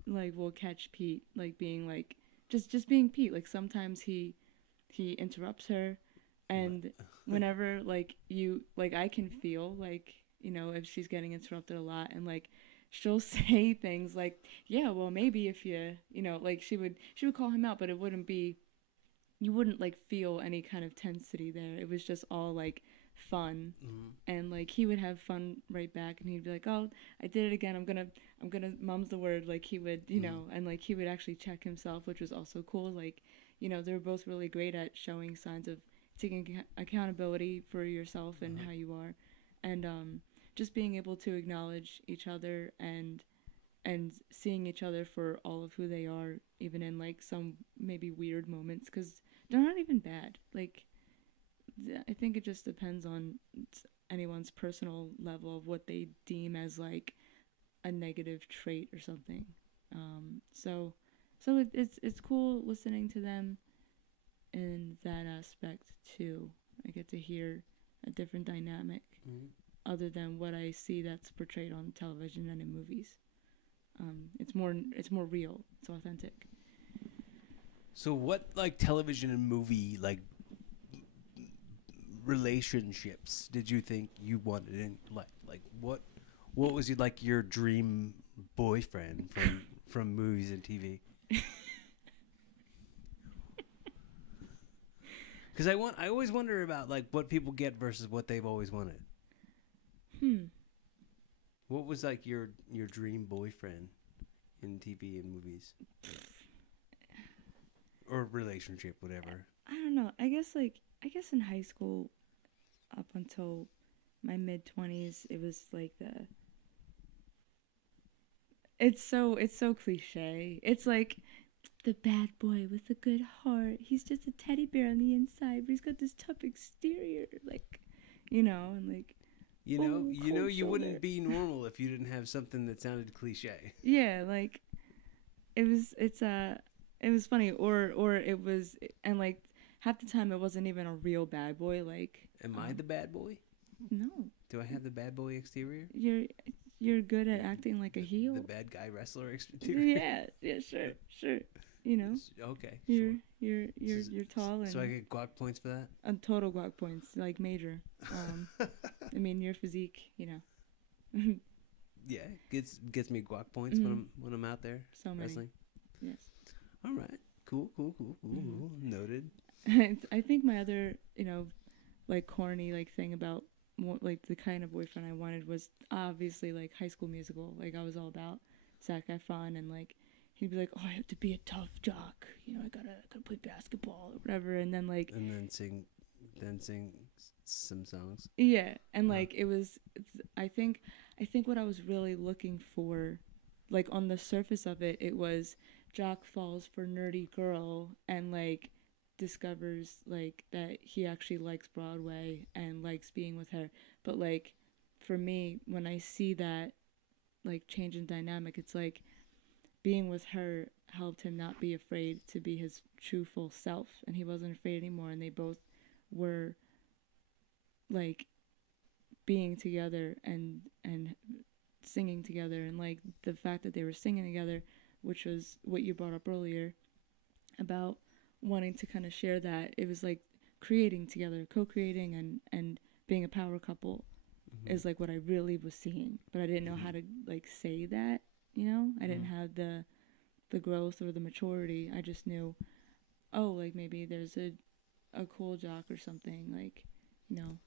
like will catch Pete like being like just being Pete. Like sometimes he interrupts her, and whenever like you like I can feel like, you know, if she's getting interrupted a lot, and like she'll say things like, yeah, well maybe if you know, like she would call him out, but it wouldn't be, you wouldn't like feel any kind of tensity there. It was just all like fun. Mm-hmm. And like he would have fun right back, and he'd be like, oh, I did it again, I'm gonna mum's the word, like he would, you mm-hmm. know, and like he would actually check himself, which was also cool. Like, you know, they were both really great at showing signs of taking accountability for yourself and mm-hmm. how you are, and just being able to acknowledge each other and seeing each other for all of who they are, even in like some maybe weird moments, because they're not even bad. Like, I think it just depends on anyone's personal level of what they deem as like a negative trait or something. So it's cool listening to them in that aspect too. I get to hear a different dynamic mm-hmm. other than what I see that's portrayed on television and in movies. It's more real. It's authentic. So what like television and movie like relationships did you think you wanted in life? Like what was like your dream boyfriend from movies and TV? Because I always wonder about like what people get versus what they've always wanted. What was like your dream boyfriend in TV and movies? Or relationship, whatever. I don't know. I guess in high school, up until my mid-20s, it was like it's so cliche. It's like the bad boy with a good heart. He's just a teddy bear on the inside, but he's got this tough exterior, like, you know, and like You know, cold you wouldn't shoulder. be normal if you didn't have something that sounded cliche. Yeah, like it was funny, or it was, and like half the time it wasn't even a real bad boy. Like, Am I the bad boy? no, Do I have the bad boy exterior? you're good at acting like a heel. The bad guy wrestler exterior? Yeah, sure. You know, Okay, you're sure. you're tall and So I get guac points for that? a total guac points, like major. I mean, your physique, you know. Yeah, gets me guac points when I'm out there So many. wrestling. Yes. All right, cool. Noted. I think my other, you know, like corny like thing about like the kind of boyfriend I wanted was obviously like High School Musical. Like I was all about Zac Efron, and like he'd be like, "Oh, I have to be a tough jock. You know, I gotta play basketball or whatever." And then sing some songs. yeah, and like it was, I think what I was really looking for, like on the surface of it, it was jock falls for nerdy girl and like discovers like that he actually likes Broadway and likes being with her. But like for me, when I see that like change in dynamic, it's like being with her helped him not be afraid to be his true full self, and he wasn't afraid anymore, and they both were like being together and singing together, and like the fact that they were singing together, which was what you brought up earlier about wanting to kind of share that. It was like creating together, co-creating, and being a power couple is like what I really was seeing, but I didn't know how to like say that, you know. I didn't have the growth or the maturity. I just knew, oh, like maybe there's a cool jock or something, like, you know.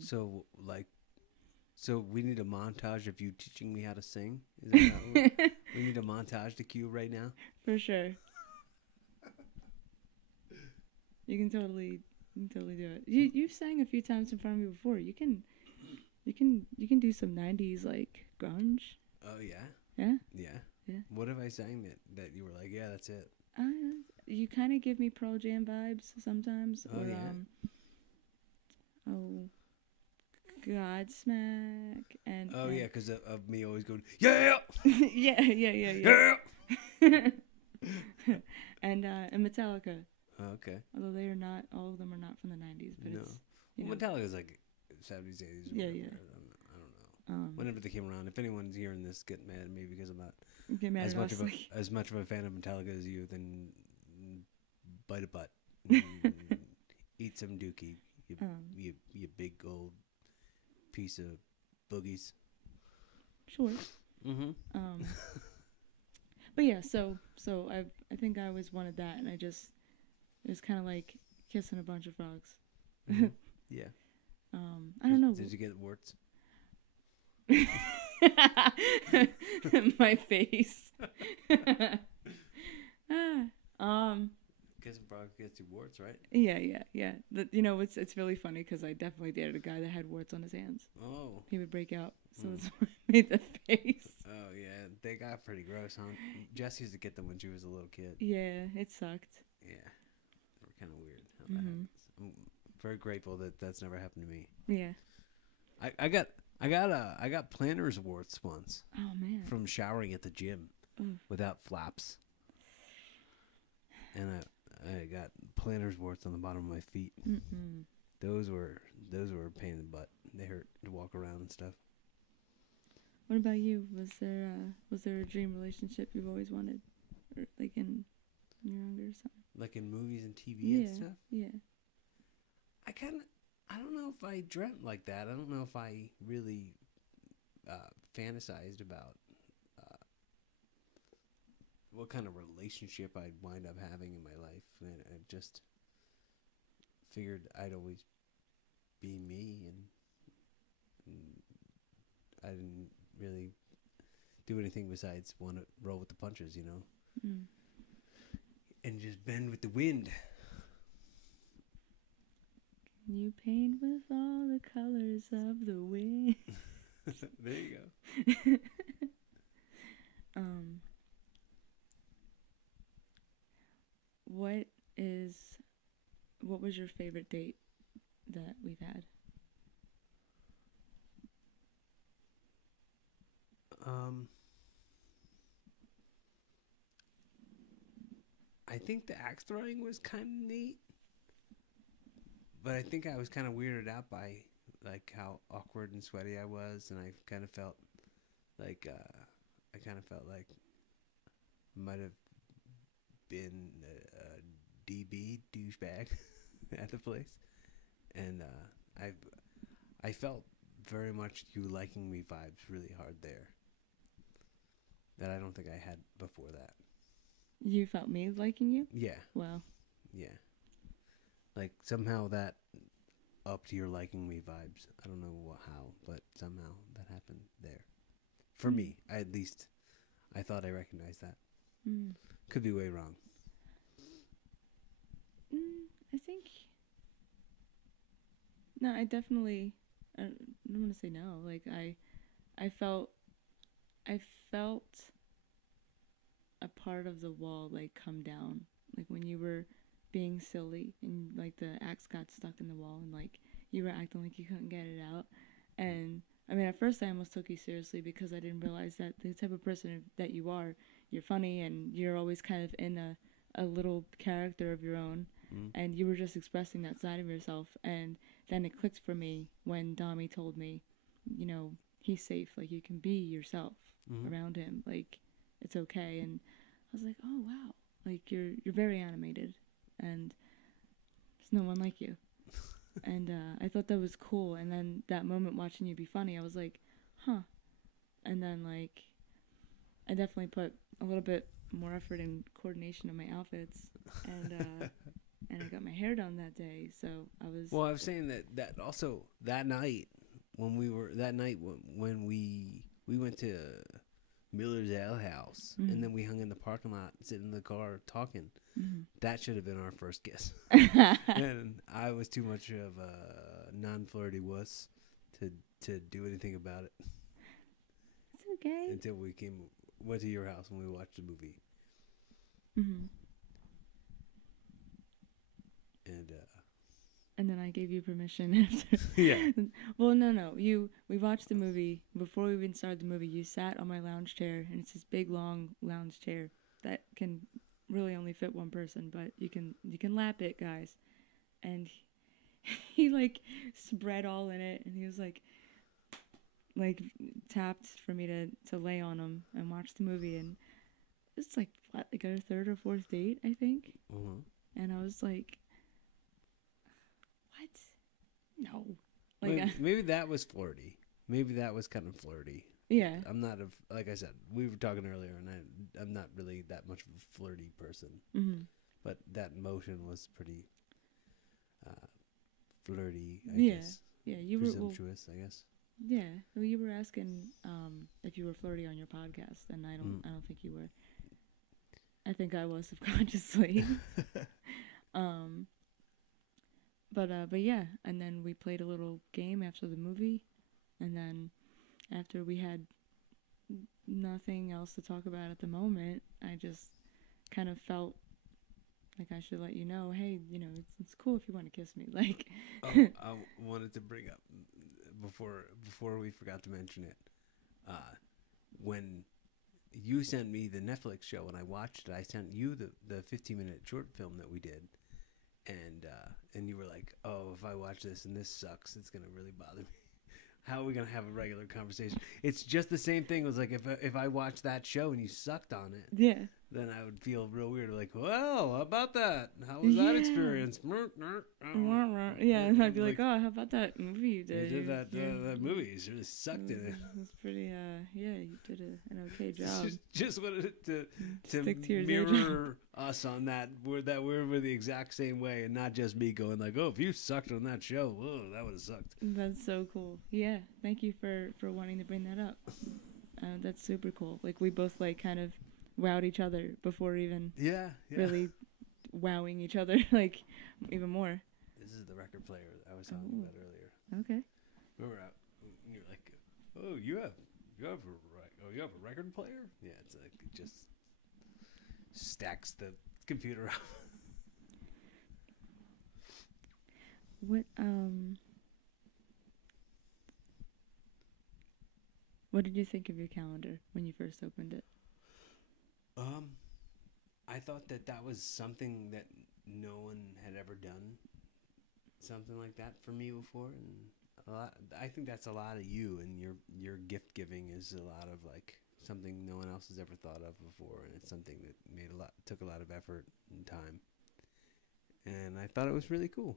So we need a montage of you teaching me how to sing. Is that how we need a montage to cue right now? For sure. You can totally do it. You sang a few times in front of me before. You can do some 90s like grunge. Oh yeah. Yeah. Yeah. Yeah. What have I sang that you were like, yeah, that's it? You kind of give me Pearl Jam vibes sometimes. Oh, or yeah. Godsmack and yeah, because of me always going, yeah, yeah. yeah. And Metallica. Okay. Although they are not, all of them are not from the 90s, but No. it's, Well, Metallica's like 70s, 80s. Yeah, whatever. yeah. I don't know. Whenever they came around, if anyone's hearing this, get mad at me because I'm not get mad as at much us, of like, as much of a fan of Metallica as you, then bite a butt, and eat some dookie, you big old piece of boogies. Sure. Mm-hmm. But yeah, so I think I always wanted that, and it was kind of like kissing a bunch of frogs. Mm-hmm. Yeah. I don't know. Did you get warts? My face. Kissing frogs gets you warts, right? Yeah. You know, it's really funny because I definitely dated a guy that had warts on his hands. Oh. He would break out, so that's why I made the face. Oh yeah, they got pretty gross, huh? Jess used to get them when she was a little kid. Yeah, it sucked. Yeah, they were kind of weird how that happens. I'm very grateful that that's never happened to me. Yeah. I got planner's warts once. Oh man. From showering at the gym without flaps, and I got planner's warts on the bottom of my feet. Mm-mm. Those were a pain in the butt. They hurt to walk around and stuff. What about you? Was there a dream relationship you've always wanted, or like in when you're younger or something? Like in movies and TV and stuff? Yeah. I don't know if I dreamt like that. I don't know if I really fantasized about what kind of relationship I'd wind up having in my life. And I just figured I'd always be me, and I didn't really do anything besides want to roll with the punches, you know? Mm. And just bend with the wind. You paint with all the colors of the wind. There you go. What was your favorite date that we've had? think the axe throwing was kind of neat, but I think I was kind of weirded out by like how awkward and sweaty I was, and I kind of felt like might have been a DB douchebag at the place, and I felt very much you liking me vibes really hard there. That I don't think I had before that. You felt me liking you? Yeah. Wow. Yeah. Like somehow that upped your liking me vibes. I don't know how, but somehow that happened there. For me, at least, I thought I recognized that. Could be way wrong. I think. No, I definitely. I don't want to say no. Like I felt a part of the wall like come down, like when you were being silly and like the axe got stuck in the wall and like you were acting like you couldn't get it out. And I mean, at first I almost took you seriously because I didn't realize that the type of person that you are, you're funny and you're always kind of in a little character of your own. And you were just expressing that side of yourself. And then it clicked for me when Dami told me, you know, he's safe. Like, you can be yourself around him. Like, it's okay. And I was like, oh, wow. Like, you're very animated. And there's no one like you. And I thought that was cool. And then that moment watching you be funny, I was like, huh. And then, like, I definitely put a little bit more effort and coordination in my outfits. And and I got my hair done that day, so I was... Well, I was saying that also that night when we went to Miller's Ale House and then we hung in the parking lot, sitting in the car talking. That should have been our first kiss. And I was too much of a non-flirty wuss to do anything about it. It's okay. Until we went to your house and we watched the movie. And then I gave you permission after. Yeah. Well, no. We watched the movie. Before we even started the movie, you sat on my lounge chair, and it's this big, long lounge chair that can really only fit one person, but you can lap it, guys. And he like spread all in it, and he was like tapped for me to lay on him and watch the movie, and it's like what, like our third or fourth date, I think. And I was like, what? No. Like maybe that was flirty. Maybe that was kind of flirty. Yeah. I'm not like I said, we were talking earlier, and I'm not really that much of a flirty person. But that motion was pretty flirty, I guess. Yeah, you presumptuous, I guess. Yeah. Well, you were asking if you were flirty on your podcast, and I don't think you were. I think I was subconsciously. But yeah, and then we played a little game after the movie, and then after we had nothing else to talk about at the moment, I just kind of felt like I should let you know, hey, you know, it's cool if you want to kiss me. Like, I wanted to bring up before we forgot to mention it, when you sent me the Netflix show and I watched it, I sent you the 15-minute short film that we did. And you were like, oh, if I watch this and this sucks, it's going to really bother me. How are we going to have a regular conversation? It's just the same thing. It was like if I watched that show and you sucked on it, yeah, then I would feel real weird. Like, well, how about that? How was that experience? Yeah, and I'd be like, oh, how about that movie you did? You did that movie. You really sucked in it. It was pretty, yeah, you did an okay job. Just wanted to Stick to your mirror us on that. We're the exact same way, and not just me going like, oh, if you sucked on that show, whoa, that would have sucked. That's so cool. Yeah, thank you for wanting to bring that up. That's super cool. Like, we both like kind of wowed each other before even really wowing each other, like, even more. This is the record player I was talking about earlier. Okay. Remember, you're like, oh, you have a record player? Yeah, it's like it just stacks the computer up. What did you think of your calendar when you first opened it? I thought that was something that no one had ever done, something like that for me before, and I think that's a lot of you, and your gift giving is a lot of like something no one else has ever thought of before, and it's something that took a lot of effort and time, and I thought it was really cool.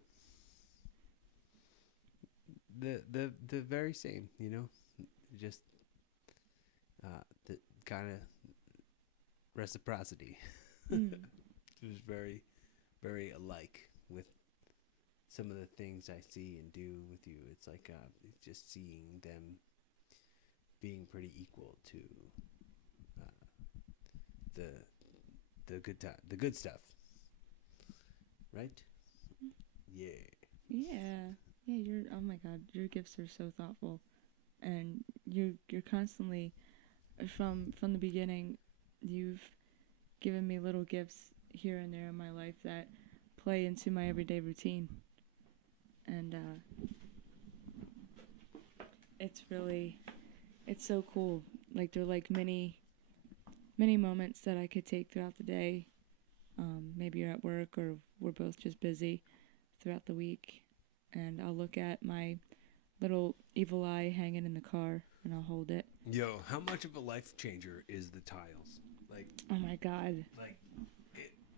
The very same, just the kind of reciprocity. Mm. It was very, very alike with some of the things I see and do with you. It's like just seeing them being pretty equal to the good stuff, right? Yeah. Yeah. Yeah, oh my God, your gifts are so thoughtful. And you're constantly from the beginning, you've given me little gifts here and there in my life that play into my everyday routine. And it's so cool. Like they're like many moments that I could take throughout the day. Maybe you're at work or we're both just busy throughout the week, and I'll look at my little evil eye hanging in the car and I'll hold it. Yo, how much of a life changer is the tiles? Like, oh my God. Like,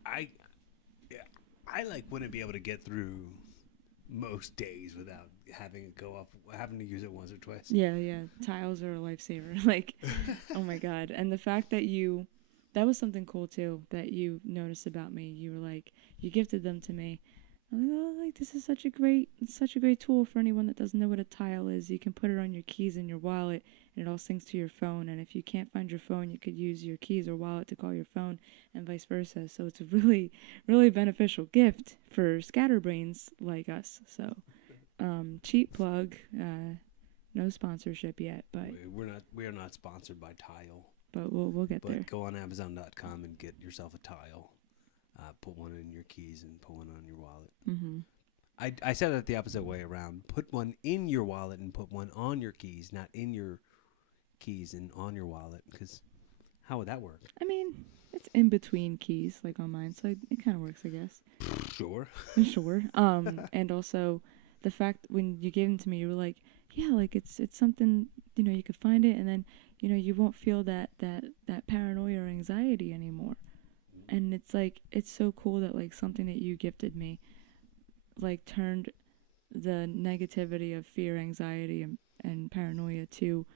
I like wouldn't be able to get through most days without having it go up, having to use it once or twice. Yeah. Tiles are a lifesaver. Like, oh my God. And the fact that that was something cool too, that you noticed about me. You were like, you gifted them to me. I'm like, oh, like this is such a great tool for anyone that doesn't know what a tile is. You can put it on your keys in your wallet, and it all syncs to your phone. And if you can't find your phone, you could use your keys or wallet to call your phone, and vice versa. So it's a really, really beneficial gift for scatterbrains like us. So, cheap plug. No sponsorship yet, but we are not sponsored by Tile. But we'll get there. But go on Amazon.com and get yourself a tile. Put one in your keys and put one on your wallet. Mm-hmm. I said it the opposite way around. Put one in your wallet and put one on your keys, not in your keys and on your wallet. Because how would that work? I mean, it's in between keys, like on mine, so it kind of works, I guess. Sure. Sure. And also the fact when you gave them to me, you were like, yeah, like it's something, you could find it, and then you won't feel that paranoia or anxiety anymore. And it's like, it's so cool that like something that you gifted me like turned the negativity of fear, anxiety, and paranoia to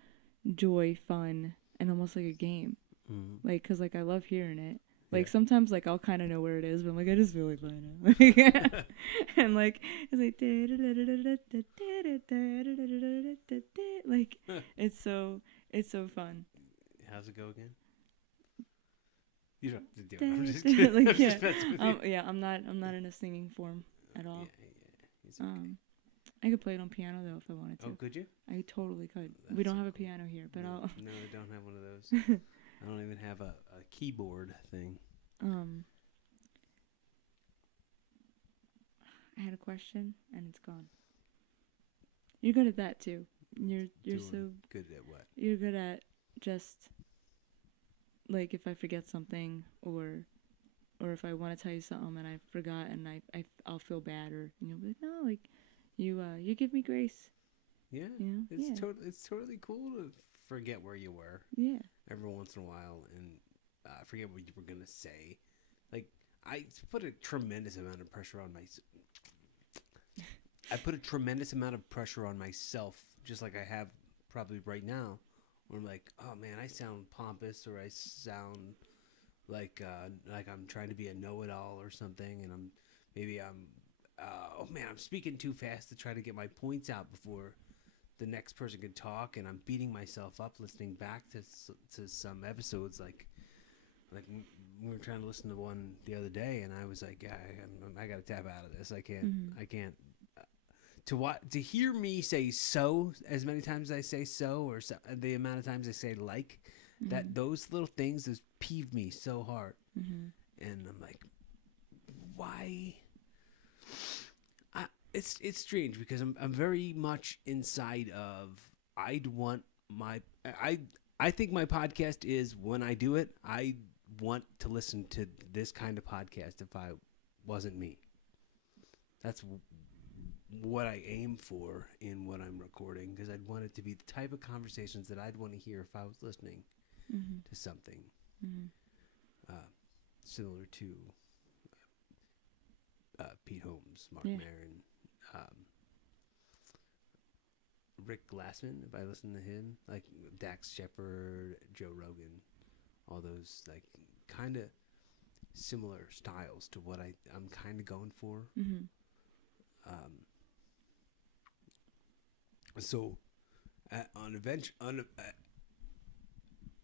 joy, fun, and almost like a game. Mm-hmm. Like, cause like I love hearing it. Like Yeah. Sometimes like I'll kind of know where it is, but I'm like, I just feel like playing it. And like it's like it's so fun. How's it go again? You don't have to do it. I'm just kidding. Like, I'm just messing with you. Yeah, I'm not in a singing form at all. Yeah. It's okay. I could play it on piano though if I wanted to. Oh, could you? I totally could. That's we don't so have a cool. piano here, but No, I'll. No, I don't have one of those. I don't even have a keyboard thing. I had a question and it's gone. You're good at that too. You're Doing so good at what? You're good at just like if I forget something or if I want to tell you something and I forgot and I'll feel bad or like no, like you give me grace. Yeah. Yeah. It's totally cool to forget where you were. Yeah. Every once in a while and forget what you were gonna say. Like I put a tremendous amount of pressure on myself. Just like I have probably right now, where I'm like, oh man, I sound pompous or I sound like I'm trying to be a know-it-all or something, and I'm speaking too fast to try to get my points out before the next person can talk, and I'm beating myself up listening back to some episodes like we were trying to listen to one the other day, and I was like, yeah, I got to tap out of this. I can't. To hear me say so as many times as I say so, or the amount of times I say like, that those little things just peeve me so hard. And I'm like, why? It's strange because I'm very much inside of I think my podcast is when I do it, I want to listen to this kind of podcast if I wasn't me. That's what I aim for in what I'm recording, because I'd want it to be the type of conversations that I'd want to hear if I was listening to something similar to Pete Holmes, Mark Maron, Rick Glassman, if I listen to him, like Dax Shepard, Joe Rogan, all those like kind of similar styles to what I'm kind of going for. So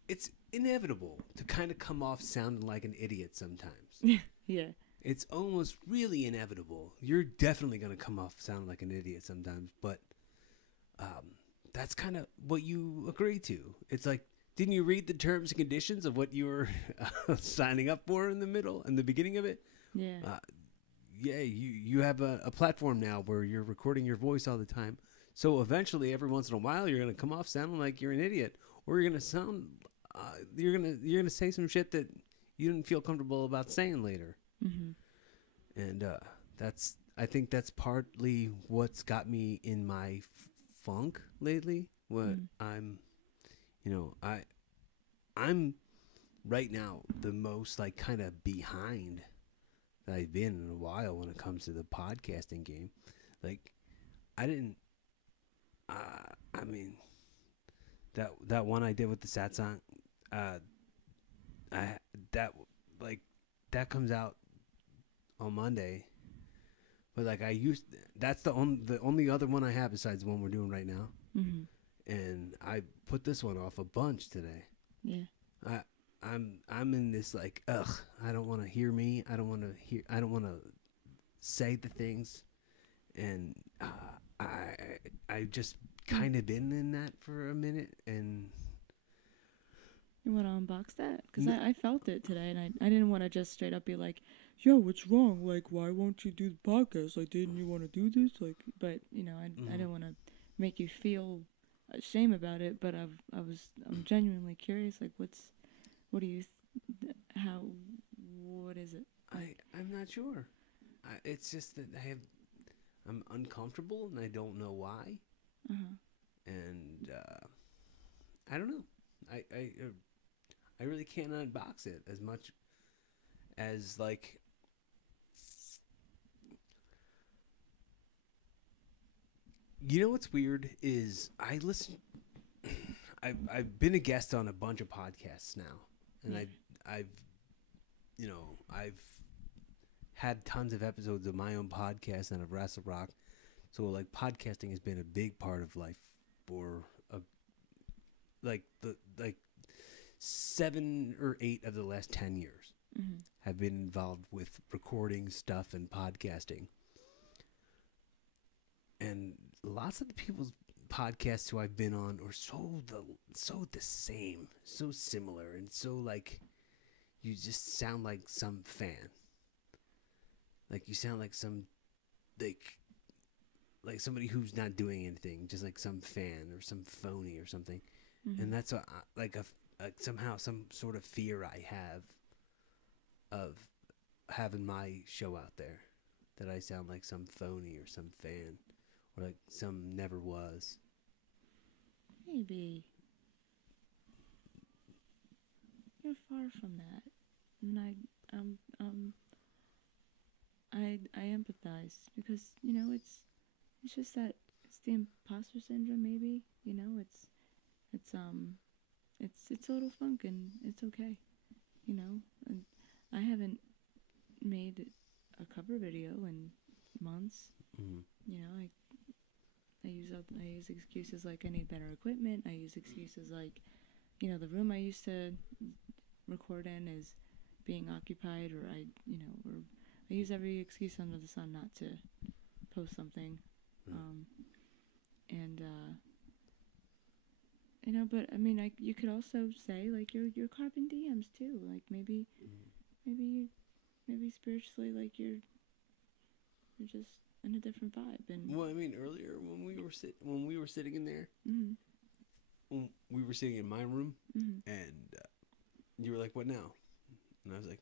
it's inevitable to kind of come off sounding like an idiot sometimes. Yeah. It's almost really inevitable. You're definitely going to come off sounding like an idiot sometimes, but that's kind of what you agree to. It's like, didn't you read the terms and conditions of what you were signing up for in the beginning of it? Yeah. You have a platform now where you're recording your voice all the time. So eventually, every once in a while, you're going to come off sounding like you're an idiot, or you're going to sound, you're going to say some shit that you didn't feel comfortable about saying later. And I think that's partly what's got me in my funk lately. What I'm right now the most like kind of behind that I've been in a while when it comes to the podcasting game. Like I didn't. I mean, that one I did with the sad song, that comes out on Monday, but like that's the only other one I have besides the one we're doing right now, and I put this one off a bunch today. Yeah. I'm in this like I don't want to hear me. I don't want to say the things, and I just kind of been in that for a minute, and you want to unbox that? Because I felt it today, and I didn't want to just straight up be like, yo, what's wrong? Like, why won't you do the podcast? Like, didn't you want to do this? Like, but, you know, I didn't want to make you feel shame about it, but I'm genuinely curious, like, what is it? Like, I'm not sure. It's just that I'm uncomfortable, and I don't know why. And I don't know. I really can't unbox it as much as like you know what's weird is I've been a guest on a bunch of podcasts now, and I've had tons of episodes of my own podcast and of Wrestle Rock, so like podcasting has been a big part of life for like 7 or 8 of the last 10 years have been involved with recording stuff and podcasting. And lots of the people's podcasts who I've been on are so the same, so similar, and so like you just sound like some fan. Like you sound like some like somebody who's not doing anything, just like some fan or some phony or something. And that's somehow some sort of fear I have of having my show out there, that I sound like some phony or some fan or like some never was. Maybe you're far from that, and I empathize, because you know it's just that it's the imposter syndrome. Maybe it's a little funk, and it's okay, and I haven't made a cover video in months. I use excuses like I need better equipment. I use excuses like, the room I used to record in is being occupied, or I use every excuse under the sun not to post something. But I mean, you could also say like you're carping DMs too. Like maybe spiritually, like you're just in a different vibe. And well, I mean, earlier when we were sitting in there, when we were sitting in my room, and you were like, "What now?" And I was like,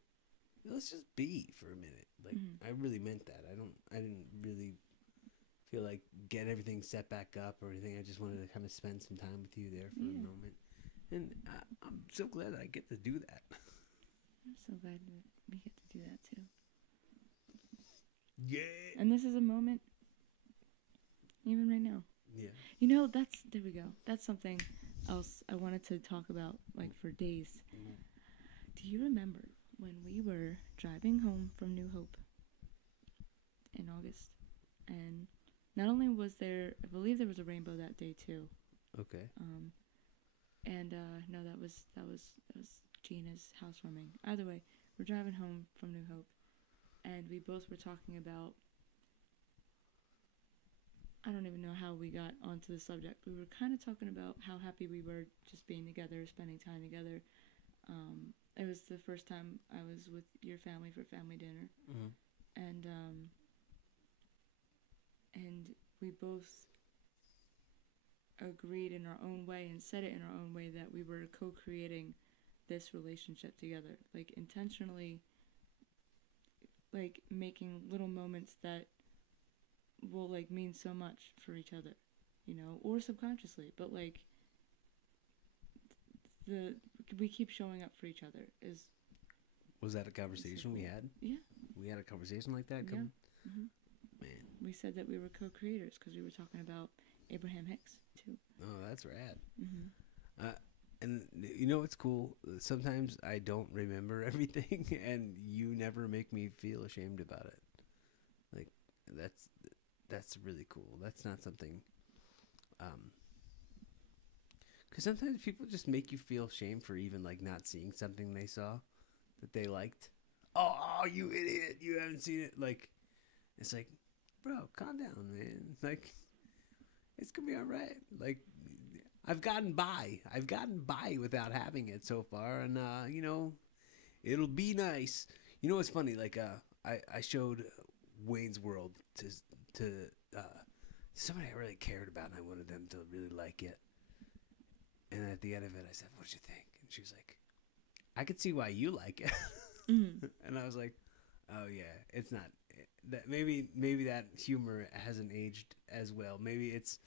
let's just be for a minute. Like, I really meant that. I didn't really feel like get everything set back up or anything. I just wanted to kind of spend some time with you there for a moment. And I'm so glad that I get to do that. I'm so glad that we get to do that too. Yeah. And this is a moment, even right now. Yeah. You know, there we go. That's something else I wanted to talk about, like, for days. Do you remember when we were driving home from New Hope in August? And not only was there, I believe there was a rainbow that day too. Okay. No, that was Gina's housewarming. Either way, we're driving home from New Hope, and we both were talking about, I don't even know how we got onto the subject. We were kind of talking about how happy we were just being together, spending time together. It was the first time I was with your family for family dinner. And we both agreed in our own way and said it in our own way that we were co-creating this relationship together, like intentionally, like making little moments that will like mean so much for each other, you know, or subconsciously, but like we keep showing up for each other. Was that a conversation we had? Yeah, we had a conversation like that. Yeah. Man, we said that we were co-creators because we were talking about Abraham Hicks too. Oh, that's rad. And you know what's cool? Sometimes I don't remember everything, and you never make me feel ashamed about it. Like that's really cool. That's not something. Because sometimes people just make you feel shame for even like not seeing something they saw that they liked. Oh, you idiot! You haven't seen it. Like, it's like, bro, calm down, man. Like, it's gonna be all right. Like, I've gotten by without having it so far, and you know, it'll be nice. You know what's funny? Like, I showed Wayne's World to somebody I really cared about, and I wanted them to really like it. And at the end of it, I said, "What'd you think?" And she was like, "I could see why you like it." And I was like, "Oh yeah, it's not that. Maybe that humor hasn't aged as well. Maybe it's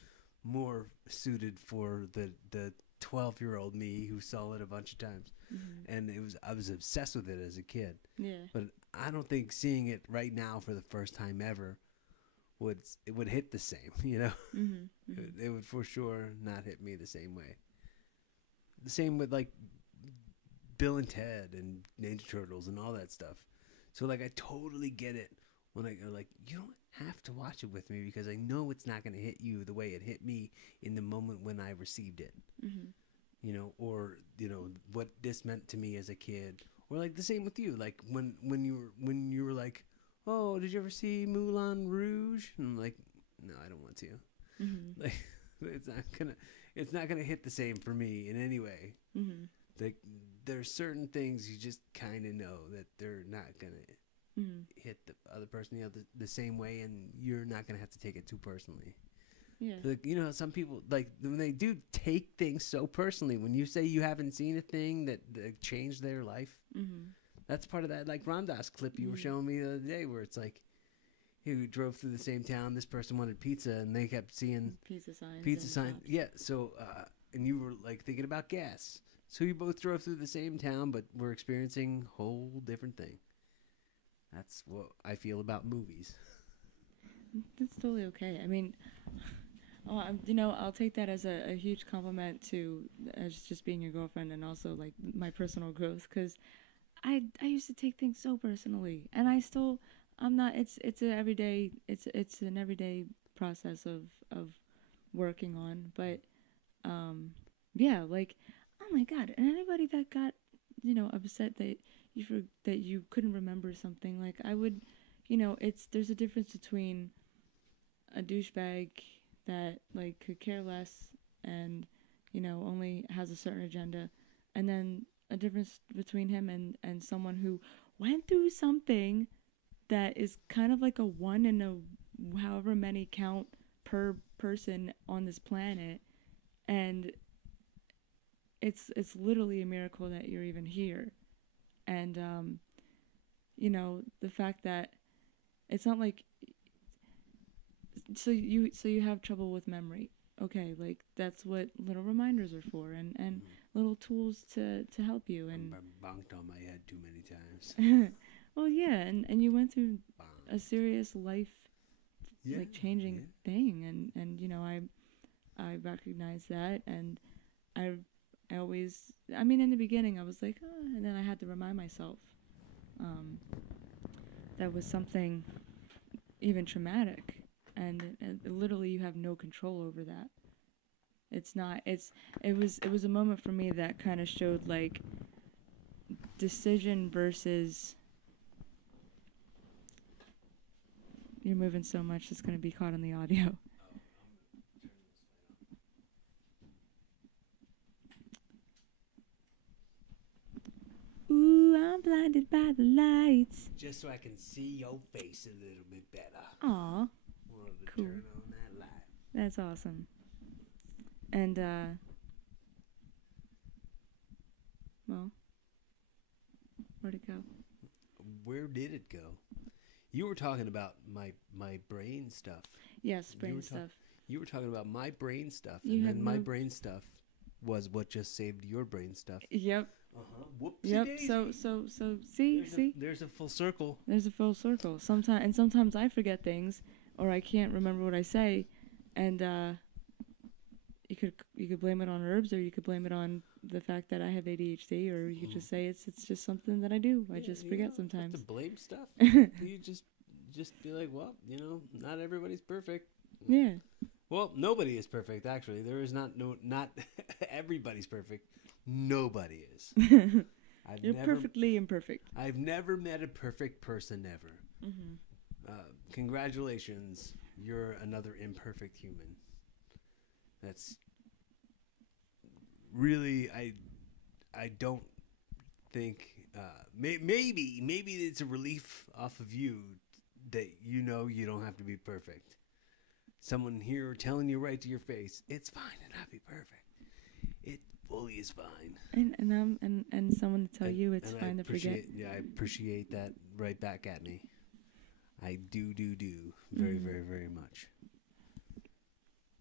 more suited for the 12-year-old me who saw it a bunch of times." And I was obsessed with it as a kid. Yeah. But I don't think seeing it right now for the first time ever would hit the same. You know, it would for sure not hit me the same way. The same with like Bill and Ted and Ninja Turtles and all that stuff. So like I totally get it when I go like, you don't have to watch it with me because I know it's not going to hit you the way it hit me in the moment when I received it. You know, or you know what this meant to me as a kid, or like the same with you. Like when you were like, oh, did you ever see Moulin Rouge? And I'm like, no, I don't want to. Like it's not gonna hit the same for me in any way. Like there's certain things you just kind of know that they're not gonna hit the other person, you know, the same way, and you're not gonna have to take it too personally. Yeah. Like, you know, some people like when they do take things so personally. When you say you haven't seen a thing that changed their life, that's part of that like Ramdas clip you were showing me the other day, where it's like you drove through the same town. This person wanted pizza, and they kept seeing Pizza signs. Yeah. So and you were like thinking about gas. So you both drove through the same town, but were experiencing a whole different thing. That's what I feel about movies. That's totally okay. I mean, you know, I'll take that as a huge compliment as just being your girlfriend, and also like my personal growth, because I used to take things so personally, and I'm not. It's an everyday process of working on, but yeah, like, oh my God, and anybody that got, you know, upset that you couldn't remember something, like I would, you know, there's a difference between a douchebag that like could care less and, you know, only has a certain agenda, and then a difference between him and someone who went through something that is kind of like a one in a however many count per person on this planet, and it's literally a miracle that you're even here. And you know, the fact that it's not like so you have trouble with memory. Okay, like that's what little reminders are for, and little tools to help you. And bonked on my head too many times. well, yeah, and you went through a serious life like changing thing, and you know, I recognize that, and I always, I mean, in the beginning I was like, oh, and then I had to remind myself that was something even traumatic, and literally you have no control over that. It was a moment for me that kind of showed like decision versus, you're moving so much it's going to be caught on the audio. Ooh, I'm blinded by the lights. Just so I can see your face a little bit better. Aw, cool. Turn on that light. That's awesome. And well, where'd it go? Where did it go? You were talking about my brain stuff. Yes, brain stuff. You were talking about my brain stuff, You and had then my no- brain stuff was what just saved your brain stuff. Yep. Whoopsie Yep. daisy. So see. There's a full circle. There's a full circle. Sometimes I forget things, or I can't remember what I say, and you could blame it on herbs, or you could blame it on the fact that I have ADHD, or you could just say it's just something that I do. I just forget sometimes. To blame stuff. You just be like, well, you know, not everybody's perfect. Yeah. Well, nobody is perfect. Actually, there is not everybody's perfect. Nobody is. You're perfectly imperfect. I've never met a perfect person ever. Mm-hmm. Congratulations, you're another imperfect human. That's really, I don't think, maybe it's a relief off of you that you know you don't have to be perfect. Someone here telling you right to your face, it's fine to not be perfect. It fully is fine. And someone to tell you it's fine to forget. Yeah, I appreciate that right back at me. I do very, very, very much.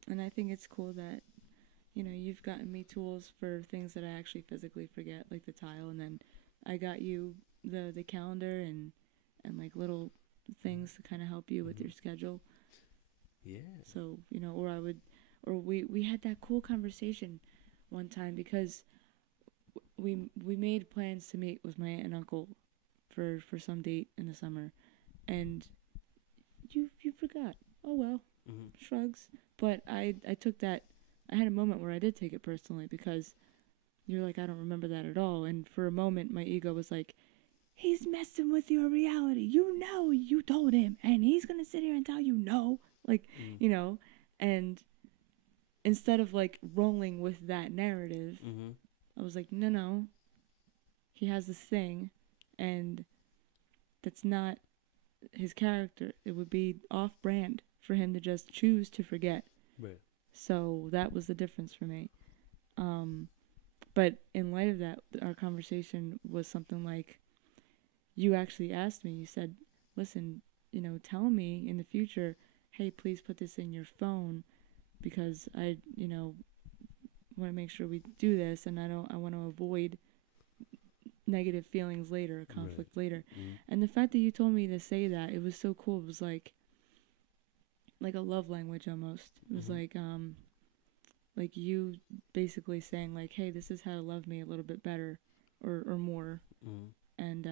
And I think it's cool that, you know, you've gotten me tools for things that I actually physically forget, like the tile, and then I got you the calendar and like little things to kind of help you with your schedule. Yeah. So, you know, we had that cool conversation one time because we made plans to meet with my aunt and uncle for some date in the summer, and you forgot. Oh well, shrugs. But I took that. I had a moment where I did take it personally because you're like, I don't remember that at all. And for a moment, my ego was like, he's messing with your reality. You know, you told him, and he's gonna sit here and tell you no. Like, you know, and instead of like rolling with that narrative, I was like, no, he has this thing, and that's not his character. It would be off-brand for him to just choose to forget. Right. So that was the difference for me. But in light of that, our conversation was something like, you actually asked me, you said, listen, you know, tell me in the future, hey, please put this in your phone because I, you know, want to make sure we do this, and I want to avoid negative feelings later, conflict later. And the fact that you told me to say that, it was so cool. It was like a love language almost. It was like you basically saying like, hey, this is how to love me a little bit better or more. And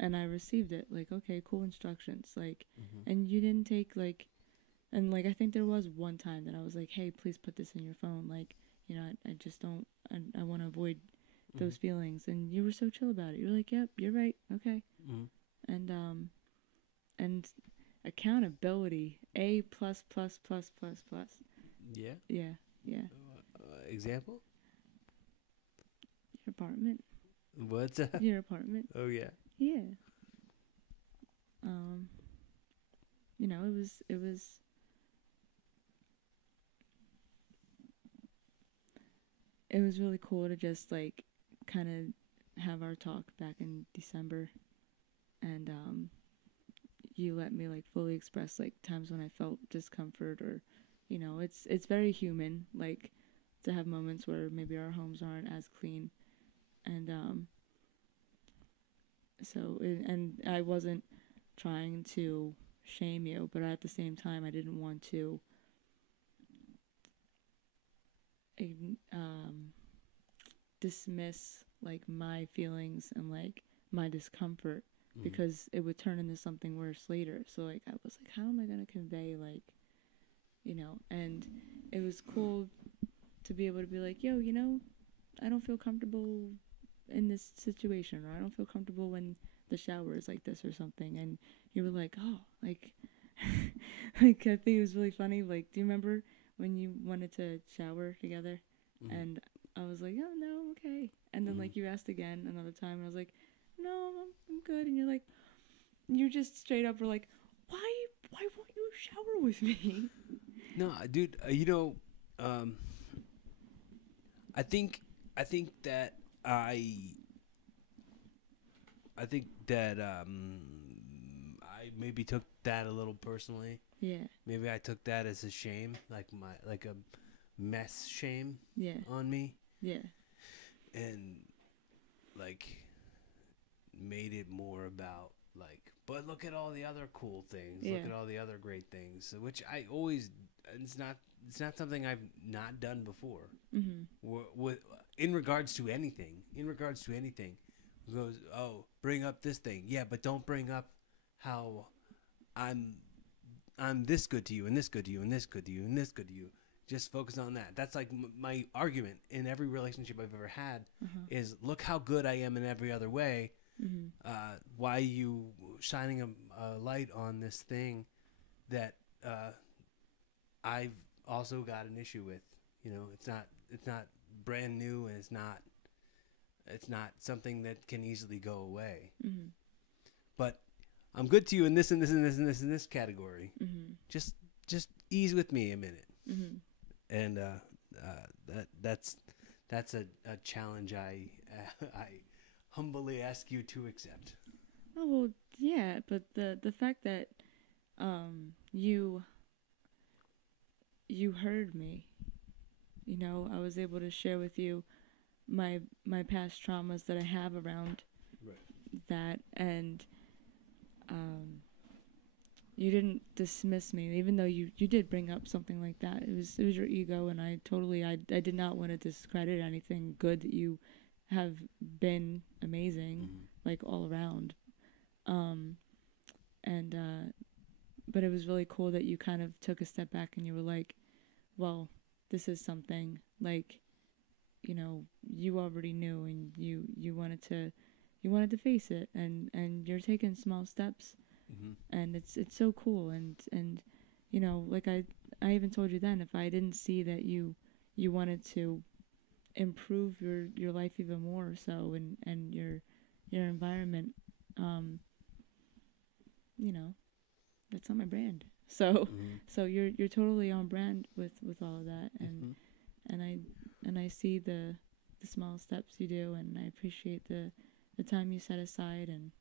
I received it like, okay, cool instructions, like, and you didn't take like, and like I think there was one time that I was like, hey, please put this in your phone, like, you know, I just don't, I want to avoid those feelings, and you were so chill about it. You're like, yep, you're right, okay. And accountability, A+++++. Yeah. Example? Your apartment. What's that? Your apartment. Oh yeah. Yeah. You know, it was really cool to just like kind of have our talk back in December, and you let me like fully express like times when I felt discomfort, or it's very human, like to have moments where maybe our homes aren't as clean, and and I wasn't trying to shame you, but at the same time I didn't want to dismiss like my feelings and like my discomfort, because it would turn into something worse later. So like I was like, how am I going to convey like, and it was cool to be able to be like, yo, I don't feel comfortable in this situation, or I don't feel comfortable when the shower is like this or something. And you were like, oh, like, like I think it was really funny. Like, do you remember when you wanted to shower together? And I was like, oh no, okay. And then like you asked again another time, and I was like, no, I'm good. And you're like, you just straight up were like, why won't you shower with me? No, dude, I think that I maybe took that a little personally. Yeah. Maybe I took that as a shame, like a mess shame on me. Yeah. And like made it more about like, but look at all the other cool things. Yeah. Look at all the other great things, which I always, it's not something I've not done before. In regards to anything, goes, oh, bring up this thing. Yeah, but don't bring up how I'm this good to you, and this good to you, and this good to you, and this good to you. Just focus on that. That's like my argument in every relationship I've ever had is, look how good I am in every other way. Why are you shining a light on this thing that I've also got an issue with? It's not brand new, and it's not something that can easily go away. But I'm good to you in this and this and this and this and this category. Just ease with me a minute. And that's a challenge I humbly ask you to accept. Oh well, yeah, but the fact that you heard me, I was able to share with you my past traumas that I have around that, and you didn't dismiss me, even though you did bring up something like that. It was your ego, and I did not want to discredit anything good that you have been amazing, like all around. But it was really cool that you kind of took a step back and you were like, well, this is something like, you already knew, and you wanted to face it, and you're taking small steps. And it's so cool, and like I even told you then, if I didn't see that you wanted to improve your life even more so, and your environment, that's not my brand. So so you're totally on brand with all of that, and I see the small steps you do, and I appreciate the time you set aside, and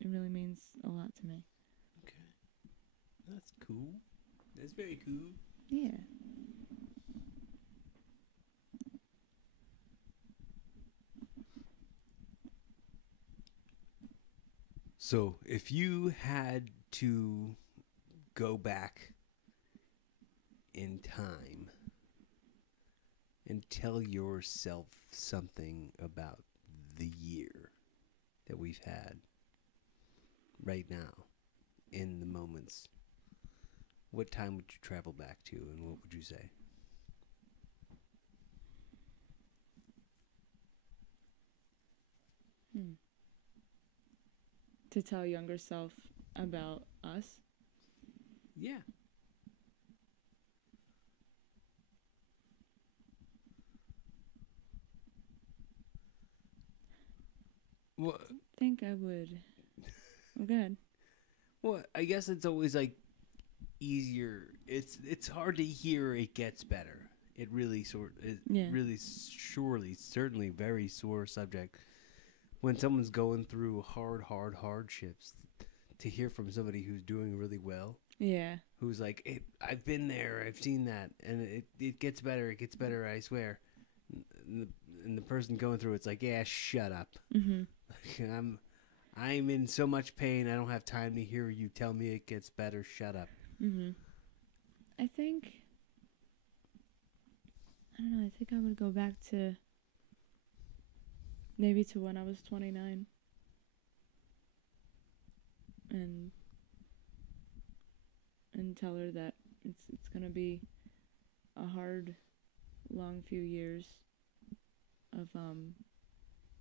it really means a lot to me. Okay. That's cool. That's very cool. Yeah. So, if you had to go back in time and tell yourself something about the year that we've had right now, in the moments, what time would you travel back to, and what would you say? To tell younger self about us? Yeah. Well, I think I would. Well, go ahead. Well, I guess it's always like easier. It's hard to hear it gets better. it really Yeah. really certainly very sore subject when someone's going through hardships. To hear from somebody who's doing really well, Yeah. who's like, I've been there, I've seen that, and it gets better, I swear. And the person going through it's like, yeah, shut up. Mm-hmm. I'm in so much pain, I don't have time to hear you tell me it gets better. Shut up. Mm-hmm. I don't know, I think I would go back to maybe to when I was 29. And tell her that it's gonna be a hard, long few years of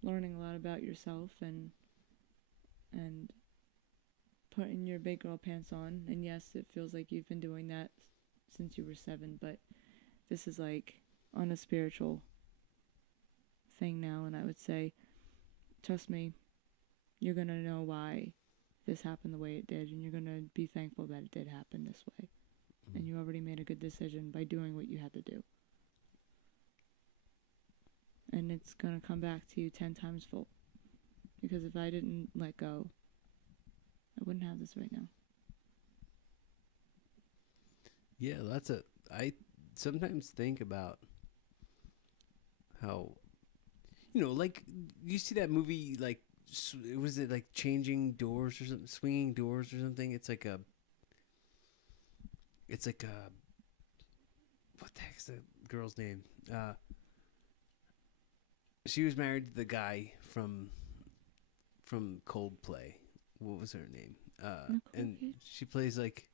learning a lot about yourself and putting your big girl pants on. And yes, it feels like you've been doing that since you were 7, but this is like on a spiritual thing now. And I would say, trust me, you're gonna know why this happened the way it did, and you're gonna be thankful that it did happen this way. Mm-hmm. And you already made a good decision by doing what you had to do. And it's gonna come back to you 10 times full. Because if I didn't let go, I wouldn't have this right now. Yeah, I sometimes think about how, like, you see that movie, like, was it like Changing Doors or something, Swinging Doors or something? It's like a, what the heck's the girl's name? She was married to the guy from Coldplay. What was her name? And she plays like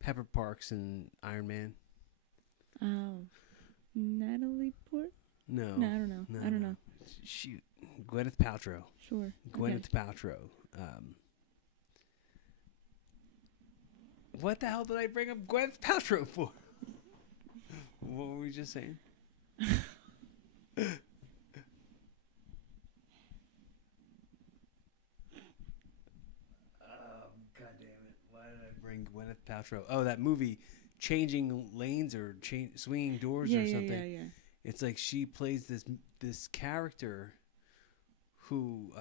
Pepper Parks in Iron Man. Oh, Natalie Port? No, I don't know. I don't know. Shoot, Gwyneth Paltrow. Sure. Gwyneth Paltrow. What the hell did I bring up Gwyneth Paltrow for? What were we just saying? God damn it. Why did I bring Gwyneth Paltrow? Oh, that movie, Changing Lanes or Swinging Doors or something. Yeah. It's like she plays this character who,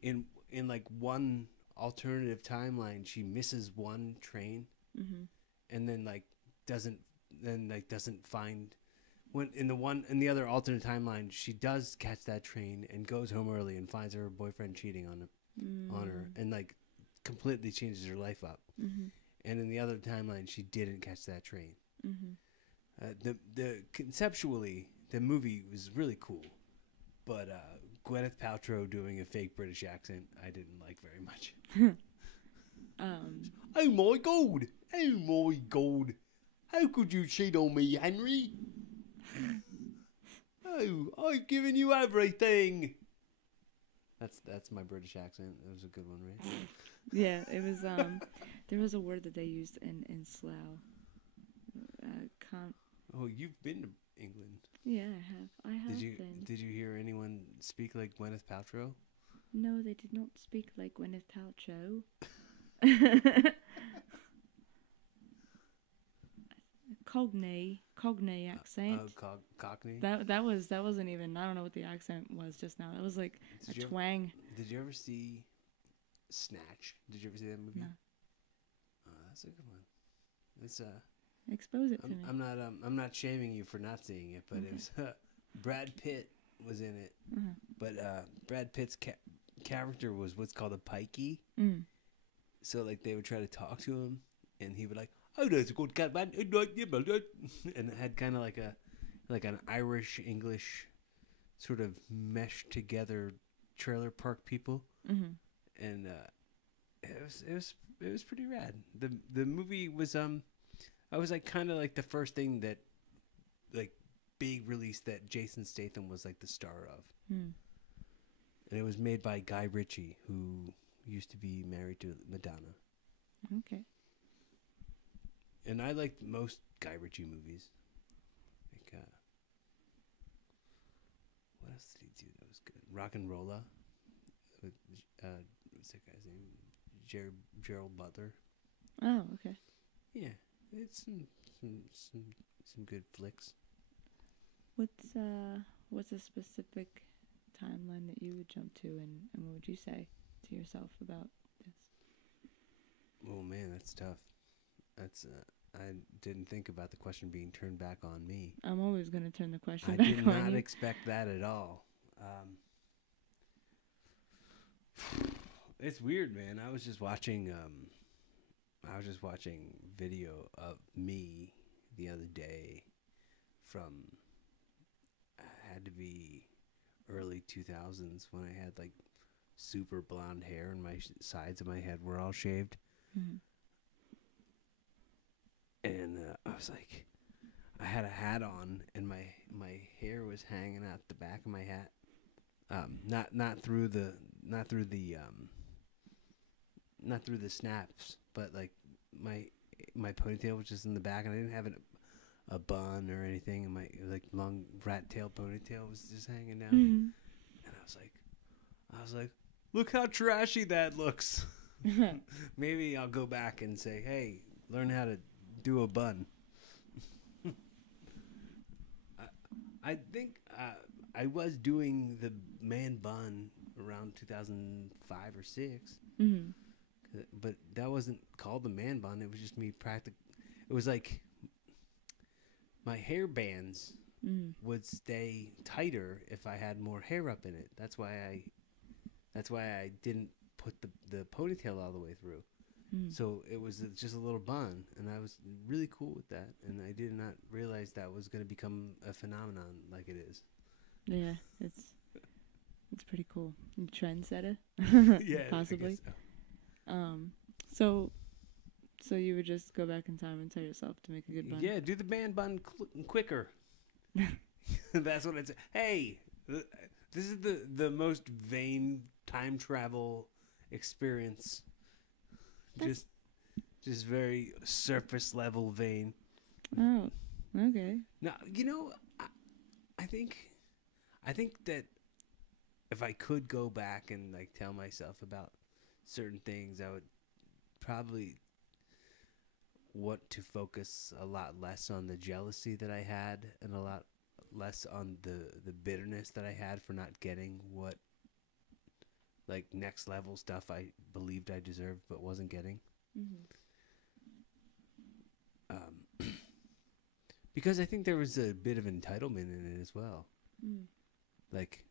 in like one alternative timeline, she misses one train, mm-hmm. and then doesn't find when in the other alternate timeline she does catch that train and goes home early and finds her boyfriend cheating on her and like completely changes her life up. Mm-hmm. And in the other timeline she didn't catch that train. Mm-hmm. The conceptually the movie was really cool, but Gwyneth Paltrow doing a fake British accent I didn't like very much. Oh my god! Oh my god! How could you cheat on me, Henry? Oh, I've given you everything. That's my British accent. It was a good one, right? Yeah, it was. There was a word that they used in Slough. Oh, you've been to England. Yeah, I have. Did you hear anyone speak like Gwyneth Paltrow? No, they did not speak like Gwyneth Paltrow. Cockney accent. Cockney. That wasn't even. I don't know what the accent was just now. That was like twang. Did you ever see Snatch? Did you ever see that movie? No. Oh, that's a good one. It's Expose it to me. I'm not shaming you for not seeing it, but okay. It was Brad Pitt was in it, but Brad Pitt's character was what's called a pikey. Mm. So like they would try to talk to him, and he would like, "Oh, that's a good cat man," and it had kind of like an Irish English sort of meshed together trailer park people, and it was pretty rad. The movie was I was like kind of like the first thing that like big release that Jason Statham was like the star of, and it was made by Guy Ritchie, who used to be married to Madonna. Okay. And I liked most Guy Ritchie movies. Like, what else did he do that was good? Rock and Rolla. What's that guy's name? Gerald Butler. Oh, okay. Yeah, it's some some good flicks. What's a specific timeline that you would jump to, and what would you say to yourself about this? Oh man, that's tough. That's I didn't think about the question being turned back on me. I'm always going to turn the question I back did on not you. expect that at all. It's weird, man. I was just watching video of me the other day from had to be early 2000s when I had like super blonde hair and my sides of my head were all shaved. Mm-hmm. And I was like, I had a hat on and my hair was hanging out the back of my hat. Not through the snaps, but like my ponytail was just in the back, and I didn't have a bun or anything, and my like long rat tail ponytail was just hanging down. Mm-hmm. And I was like, look how trashy that looks. Maybe I'll go back and say, hey, learn how to do a bun. I think I was doing the man bun around 2005 or 6. Mm-hmm. But that wasn't called the man bun. It was just me It was like my hair bands would stay tighter if I had more hair up in it. That's why I didn't put the ponytail all the way through. So it was just a little bun, and I was really cool with that. And I did not realize that was going to become a phenomenon like it is. Yeah, it's pretty cool. Trendsetter, Yeah, possibly. I guess so. So you would just go back in time and tell yourself to make a good bun? Yeah, do the man bun quicker. That's what I'd say. Hey, this is the most vain time travel experience. Just very surface level vain. Oh, okay. Now, I think that if I could go back and like tell myself about certain things, I would probably want to focus a lot less on the jealousy that I had and a lot less on the bitterness that I had for not getting what like next level stuff I believed I deserved but wasn't getting. Mm-hmm. Because I think there was a bit of entitlement in it as well. Like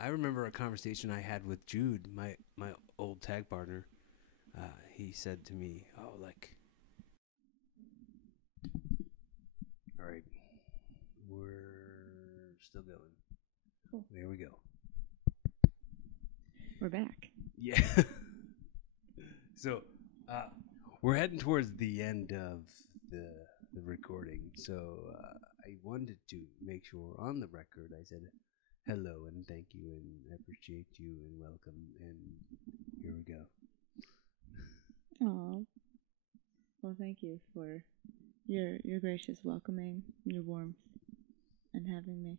I remember a conversation I had with Jude, my old tag partner. He said to me, "Oh, like, all right, we're still going. Cool. There we go. We're back." Yeah. So, we're heading towards the end of the recording. So, I wanted to make sure on the record I said hello and thank you and appreciate you and welcome, and here we go. Aw. Well, thank you for your gracious welcoming, your warmth, and having me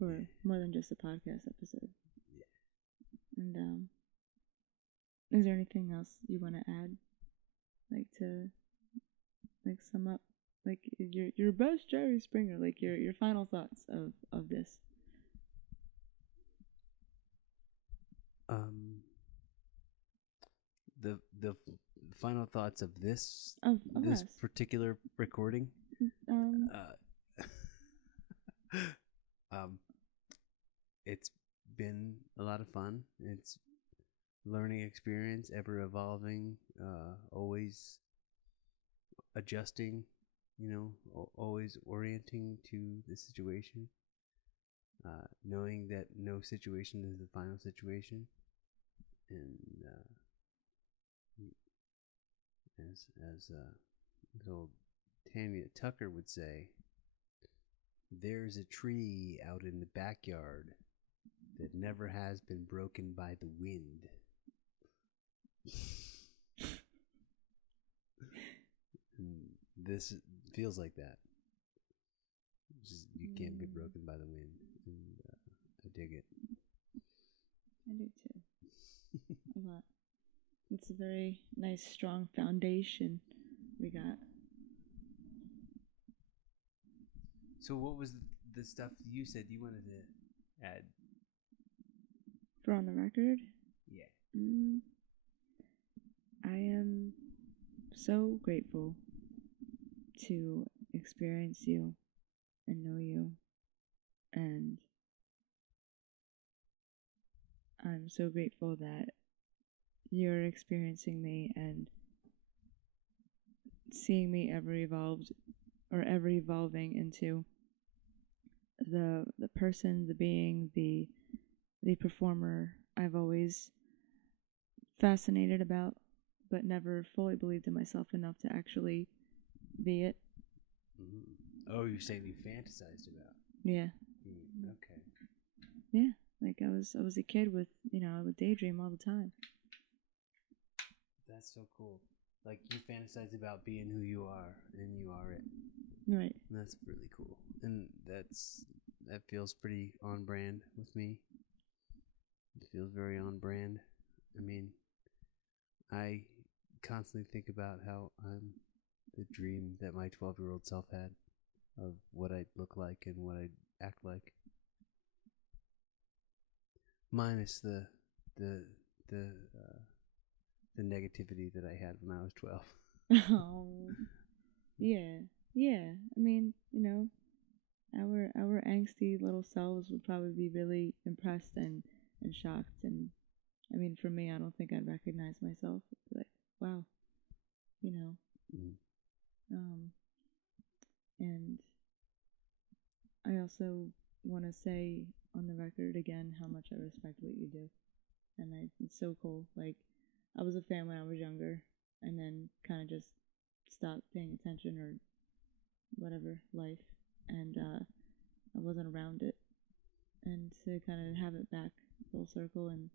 for more than just a podcast episode. Yeah. And is there anything else you want to add, like to like sum up, like your best Jerry Springer, like your final thoughts of this? The final thoughts of this Of this us. particular recording. It's been a lot of fun. It's learning experience, ever evolving, always adjusting, always orienting to the situation, knowing that no situation is the final situation, and as old Tanya Tucker would say, there's a tree out in the backyard that never has been broken by the wind. And this feels like that. You can't be broken by the wind. And I dig it. I do too. A lot. It's a very nice, strong foundation we got. So what was the stuff you said you wanted to add? For on the record, Yeah. I am so grateful to experience you and know you, and I'm so grateful that you're experiencing me and seeing me ever evolving into the person, the being, the performer I've always fascinated about, but never fully believed in myself enough to actually be it. Mm-hmm. Oh, you're saying you fantasized about? Yeah. Okay. Yeah, like I was a kid with, I would daydream all the time. That's so cool. Like you fantasize about being who you are, and you are it. Right. And that's really cool, and that feels pretty on brand with me. It feels very on brand. I mean, I constantly think about how I'm the dream that my 12-year-old self had of what I'd look like and what I'd act like. Minus the negativity that I had when I was 12. Oh. Yeah. Yeah. I mean, our angsty little selves would probably be really impressed and shocked. And I mean, for me, I don't think I'd recognize myself. I'd be like, wow, Mm. And I also want to say on the record again how much I respect what you do. And it's so cool. Like, I was a fan when I was younger, and then kind of just stopped paying attention or whatever, life. And I wasn't around it. And to kind of have it back full circle and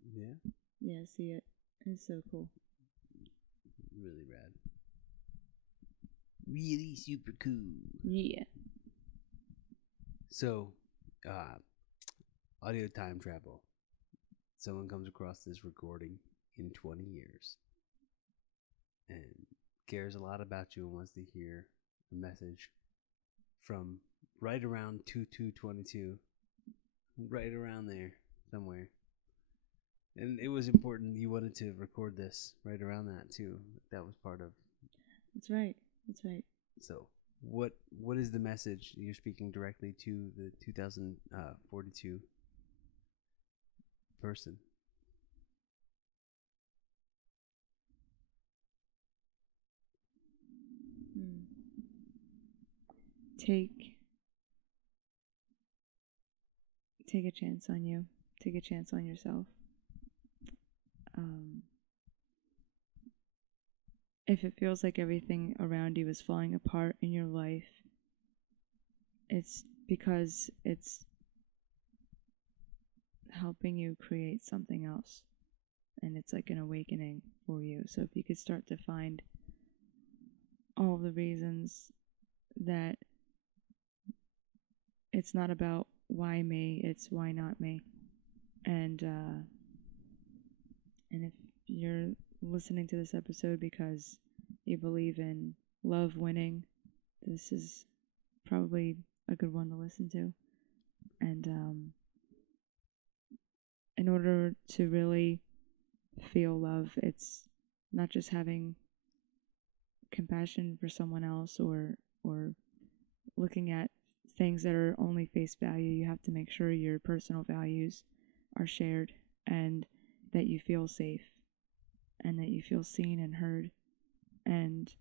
see it is so cool. Really rad. Really super cool. Yeah. So, audio time travel. Someone comes across this recording in 20 years and cares a lot about you and wants to hear a message from right around 2222, right around there somewhere. And it was important you wanted to record this right around that too. That was part of. That's right. So what is the message you're speaking directly to the 2042 person? Take a chance on you. Take a chance on yourself. If it feels like everything around you is falling apart in your life, it's because it's helping you create something else. And it's like an awakening for you. So if you could start to find all the reasons that it's not about why me, it's why not me. And if you're listening to this episode because you believe in love winning, this is probably a good one to listen to. And in order to really feel love, it's not just having compassion for someone else or looking at things that are only face value. You have to make sure your personal values are shared and that you feel safe and that you feel seen and heard, and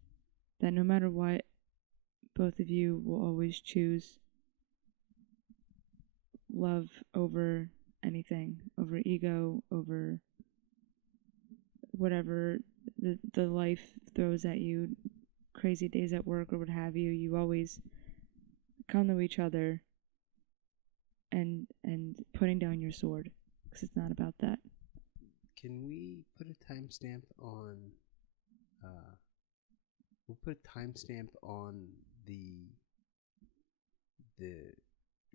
that no matter what, both of you will always choose love over anything, over ego, over whatever the life throws at you, crazy days at work or what have you. You always come to each other and putting down your sword, because it's not about that. Can we put a timestamp on? We'll put a timestamp on the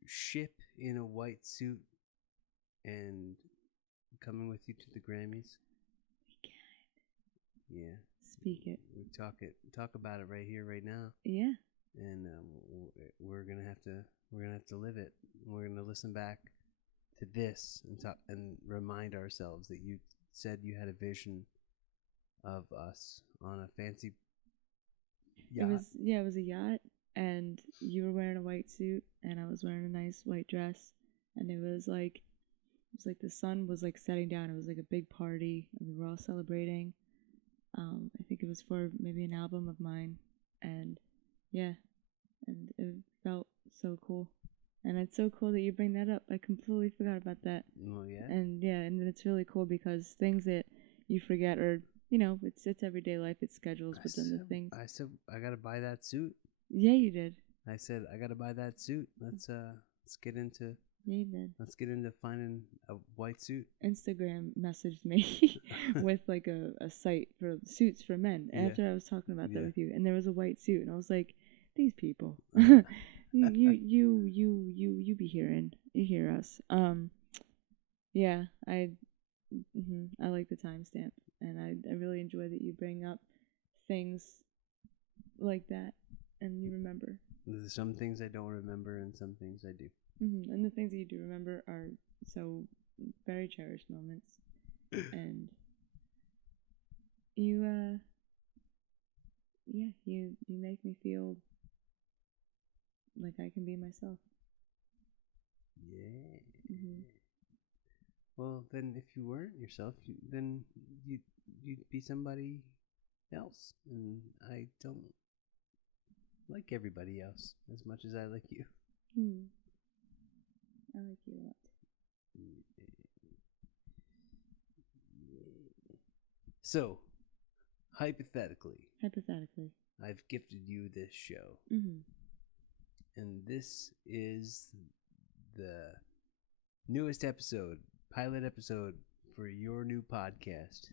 ship in a white suit and coming with you to the Grammys. We can. Yeah. Speak it. We talk about it right here, right now. Yeah. and we're gonna have to live it. We're gonna listen back to this and remind ourselves that you said you had a vision of us on a fancy yacht. It was a yacht, and you were wearing a white suit, and I was wearing a nice white dress, and it was like the sun was like setting down. It was like a big party, and we were all celebrating. I think it was for maybe an album of mine, and yeah, and it felt so cool. And it's so cool that you bring that up. I completely forgot about that. Oh yeah. And yeah, and it's really cool because things that you forget are, you know, it's everyday life, it's schedules, but then the things. I said I gotta buy that suit. Yeah, you did. I said I gotta buy that suit. Let's get into. Yeah, you did. Let's get into finding a white suit. Instagram messaged me with like a site for suits for men after I was talking about that with you, and there was a white suit, and I was like, these people, you be hearing, you hear us. Yeah, I like the timestamp, and I really enjoy that you bring up things like that, and you remember. There's some things I don't remember, and some things I do. And the things that you do remember are so very cherished moments, and you you make me feel like I can be myself. Yeah. Well, then if you weren't yourself, then you'd be somebody else, and I don't like everybody else as much as I like you. I like you a lot. So, hypothetically, I've gifted you this show, and this is the newest episode, pilot episode for your new podcast,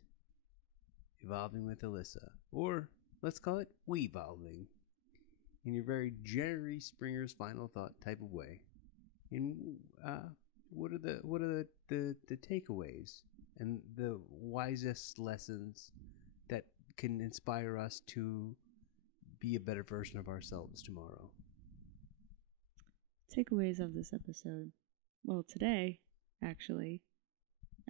Evolving with Alyssa, or let's call it WeVolving, in your very Jerry Springer's Final Thought type of way. And what are the takeaways and the wisest lessons that can inspire us to be a better version of ourselves tomorrow? Takeaways of this episode. Well, today, actually,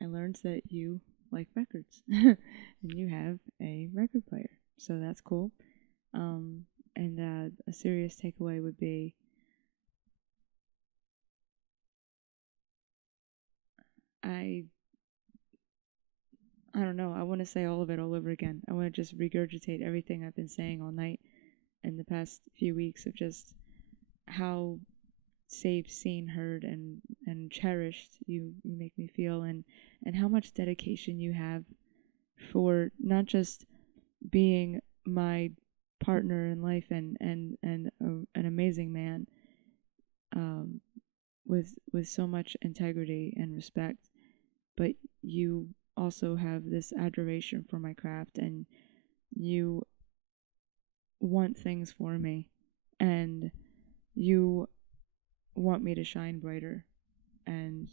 I learned that you like records and you have a record player, so that's cool. And a serious takeaway would be I don't know. I want to say all of it all over again. I want to just regurgitate everything I've been saying all night in the past few weeks of just how safe, seen, heard, and cherished you make me feel, and how much dedication you have for not just being my partner in life and an amazing man, with so much integrity and respect, but you also have this adoration for my craft, and you want things for me, and you want me to shine brighter, and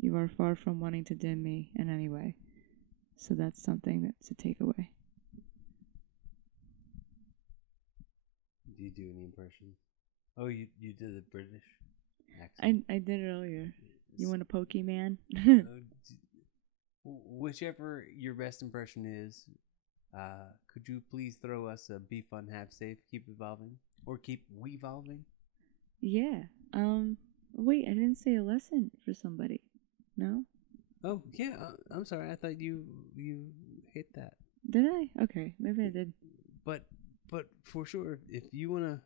you are far from wanting to dim me in any way. So that's something that's a takeaway. Do you do any impressions? Oh, you did the British accent. I did it earlier. You want a Pokemon? Whichever your best impression is, could you please throw us a be fun, have safe, keep evolving, or keep WeVolving? Yeah. Wait, I didn't say a lesson for somebody. No? Oh, yeah. I'm sorry. I thought you hit that. Did I? Okay, maybe I did. But for sure, if you want to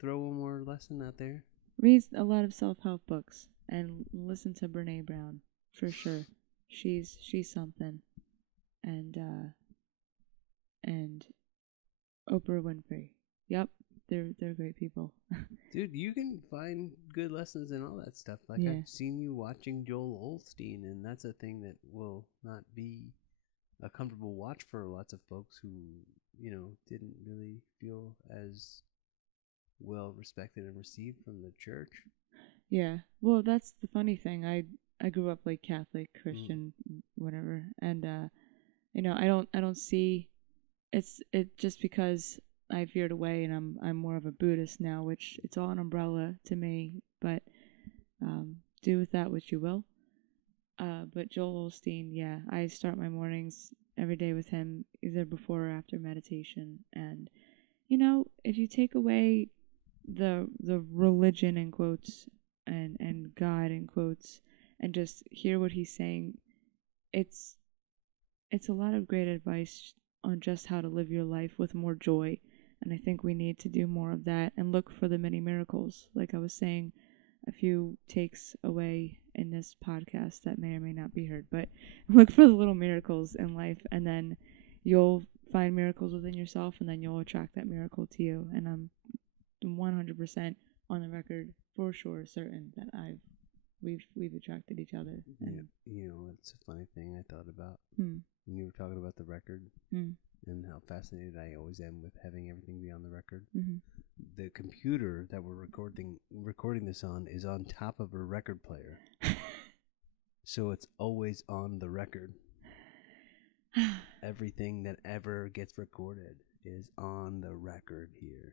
throw one more lesson out there. Read a lot of self-help books and listen to Brene Brown, for sure. She's something. And Oprah Winfrey. Yep, they're great people. Dude, you can find good lessons in all that stuff. Like, I've seen you watching Joel Osteen, and that's a thing that will not be a comfortable watch for lots of folks who, didn't really feel as well respected and received from the church. Yeah, well, that's the funny thing. I grew up like Catholic, Christian, whatever, and I don't see it just because I veered away, and I'm more of a Buddhist now, which it's all an umbrella to me. But do with that what you will. But Joel Osteen, yeah, I start my mornings every day with him, either before or after meditation. And if you take away the religion in quotes and God in quotes, and just hear what he's saying, it's a lot of great advice on just how to live your life with more joy. And I think we need to do more of that and look for the many miracles. Like I was saying, a few takes away in this podcast that may or may not be heard, but look for the little miracles in life, and then you'll find miracles within yourself, and then you'll attract that miracle to you. And I'm 100% on the record for sure certain that we've attracted each other. And it's a funny thing I thought about when you were talking about the record and how fascinated I always am with having everything be on the record. Mm-hmm. The computer that we're recording this on is on top of a record player, so it's always on the record. Everything that ever gets recorded is on the record here.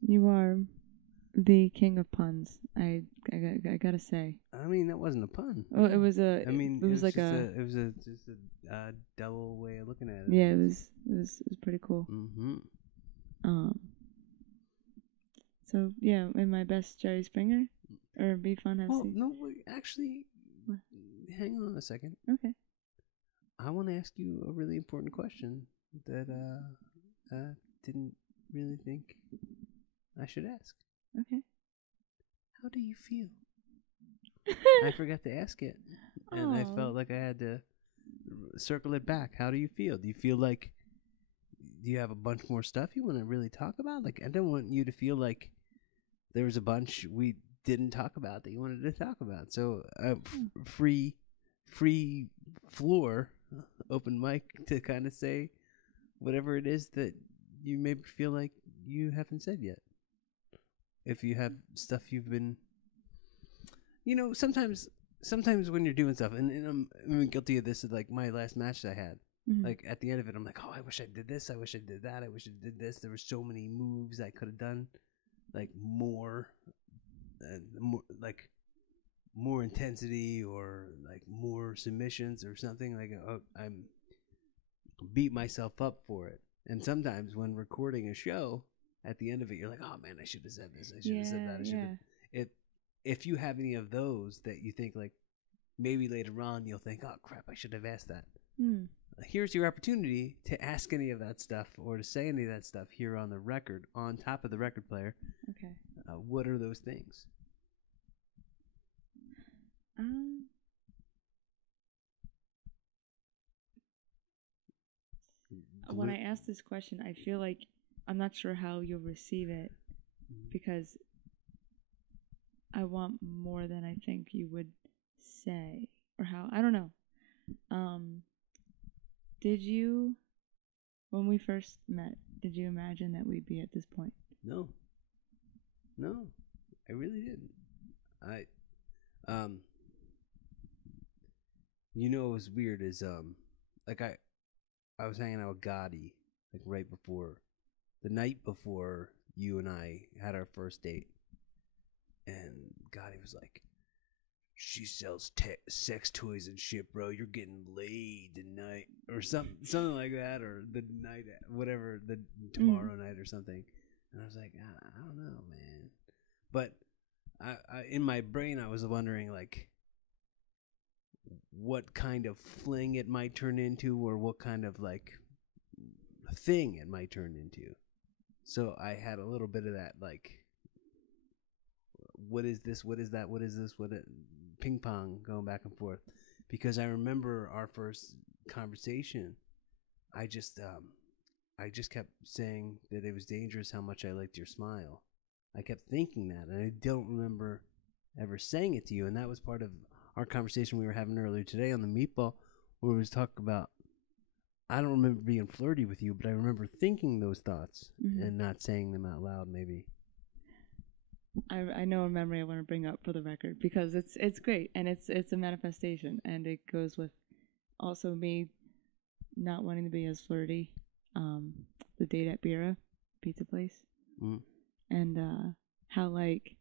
You are the king of puns. I gotta say. I mean, that wasn't a pun. Oh, it was a. I mean, it was like just a double way of looking at it. Yeah, it was pretty cool. Mm-hmm. So yeah, am I best Jerry Springer or be fun? No, wait, actually, what? Hang on a second. Okay. I want to ask you a really important question that I didn't really think I should ask. Okay. How do you feel? I forgot to ask it, and I felt like I had to circle it back. How do you feel? Do you feel like you have a bunch more stuff you want to really talk about? Like, I don't want you to feel like there was a bunch we didn't talk about that you wanted to talk about. So, free floor, open mic to kind of say whatever it is that you maybe feel like you haven't said yet. If you have stuff you've been, sometimes when you're doing stuff, and I'm guilty of this, is like my last match that I had. Mm-hmm. Like at the end of it, I'm like, oh, I wish I did this. I wish I did that. I wish I did this. There were so many moves I could have done, like more intensity or like more submissions or something. Like I'm beat myself up for it. And sometimes when recording a show, at the end of it, you're like, oh man, I should have said this. I should have said that. I should have. If you have any of those that you think like maybe later on you'll think, oh crap, I should have asked that. Here's your opportunity to ask any of that stuff or to say any of that stuff here on the record, on top of the record player. Okay. What are those things? When I ask this question, I feel like I'm not sure how you'll receive it because I want more than I think you would say, or how, I don't know. Did you, when we first met, did you imagine that we'd be at this point? No, I really didn't. What was weird is, like I was hanging out with Gotti, like right before, the night before you and I had our first date, and Gotti was like, she sells sex toys and shit, bro. You're getting laid tonight, or something like that, or the night, whatever, the tomorrow night or something. And I was like, I don't know, man. But I in my brain, I was wondering like what kind of fling it might turn into, or what kind of like thing it might turn into. So I had a little bit of that, like, what is this? What is that? What is this? Ping pong going back and forth. Because I remember our first conversation, I just kept saying that it was dangerous how much I liked your smile. I kept thinking that, and I don't remember ever saying it to you. And that was part of our conversation we were having earlier today on the meatball, where we was talking about, I don't remember being flirty with you, but I remember thinking those thoughts and not saying them out loud, maybe. I know a memory I want to bring up for the record because it's great, and it's a manifestation, and it goes with also me not wanting to be as flirty. the date at Bira pizza place, and how like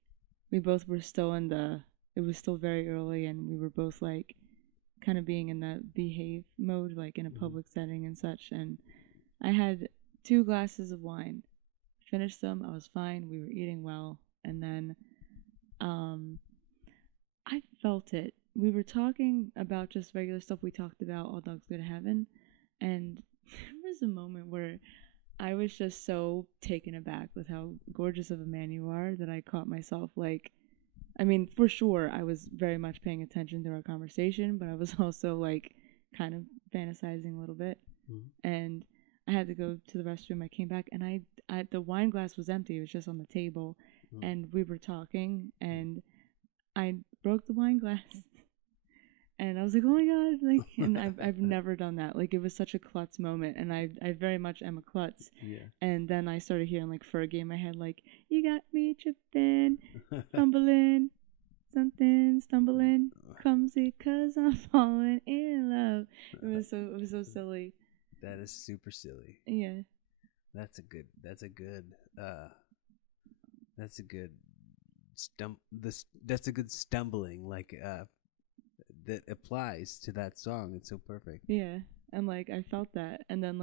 we both were still it was still very early, and we were both like kind of being in that behave mode, like in a public setting and such. And I had 2 glasses of wine, finished them, I was fine, we were eating well, and then I felt it. We were talking about just regular stuff we talked about, all dogs go to heaven, and there was a moment where I was just so taken aback with how gorgeous of a man you are that I caught myself like, I mean, for sure, I was very much paying attention to our conversation, but I was also like kind of fantasizing a little bit. And I had to go to the restroom. I came back, and I the wine glass was empty. It was just on the table, and we were talking, and I broke the wine glass. And I was like, oh my God, like, and I've never done that. Like, it was such a klutz moment, and I very much am a klutz. Yeah. And then I started hearing, like, Fergie in my head, like, you got me tripping, fumbling, something, stumbling, clumsy, 'cause I'm falling in love. It was so silly. That is super silly. Yeah. That's a good that's a good stumbling, like that applies to that song. It's so perfect. Yeah, and like I felt that, and then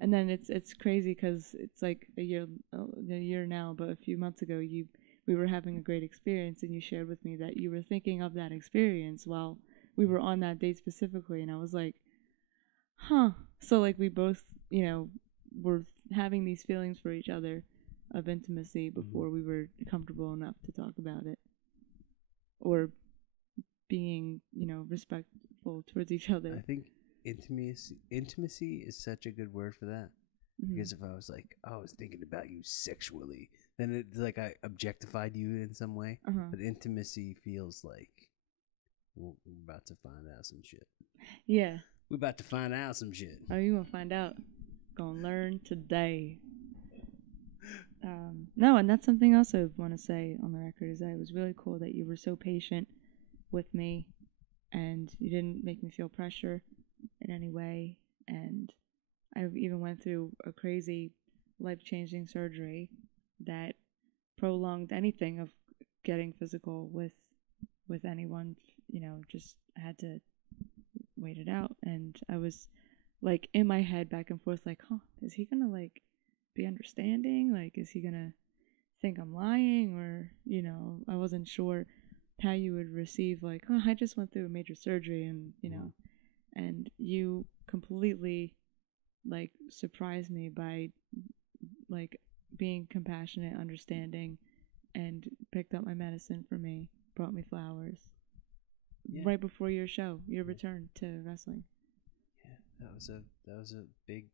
it's crazy because it's like a year now, but a few months ago we were having a great experience, and you shared with me that you were thinking of that experience while we were on that date specifically, and I was like, huh. So like we both, were having these feelings for each other of intimacy before we were comfortable enough to talk about it, or being, respectful towards each other. I think intimacy is such a good word for that. Because if I was like, oh, I was thinking about you sexually, then it's like I objectified you in some way. But intimacy feels like we're about to find out some shit. Yeah. We're about to find out some shit. Oh, you gonna find out. Gonna learn today. No, and that's something else I want to say on the record is that it was really cool that you were so patient with me, and you didn't make me feel pressure in any way. And I even went through a crazy life-changing surgery that prolonged anything of getting physical with anyone. Just had to wait it out. And I was like in my head back and forth like, is he gonna like be understanding? Like, is he gonna think I'm lying? Or I wasn't sure how you would receive like, I just went through a major surgery, and and you completely like surprised me by like being compassionate, understanding, and picked up my medicine for me, brought me flowers right before your return to wrestling. Yeah, that was a big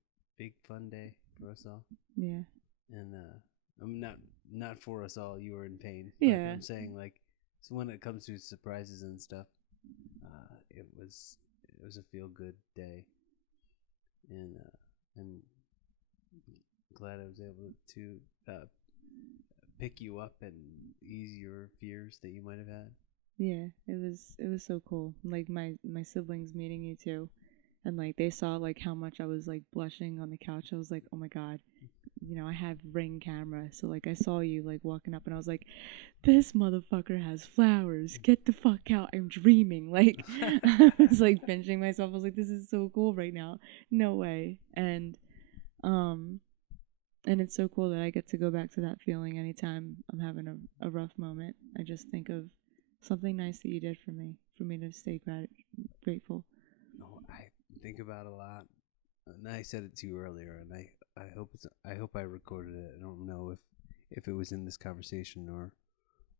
fun day for us all. Yeah. And I'm not for us all. You were in pain. Yeah. I'm saying like, so when it comes to surprises and stuff, it was a feel good day, and I'm glad I was able to pick you up and ease your fears that you might have had. Yeah, it was so cool. Like my siblings meeting you too, and like they saw like how much I was like blushing on the couch. I was like, oh my God, I have Ring camera, so like I saw you like walking up, and I was like, this motherfucker has flowers. Get the fuck out! I'm dreaming. Like I was like pinching myself. I was like, this is so cool right now. No way. And it's so cool that I get to go back to that feeling anytime I'm having a rough moment. I just think of something nice that you did for me to stay grateful. No, I think about it a lot, and I said it to you earlier, and I hope I recorded it. I don't know if it was in this conversation or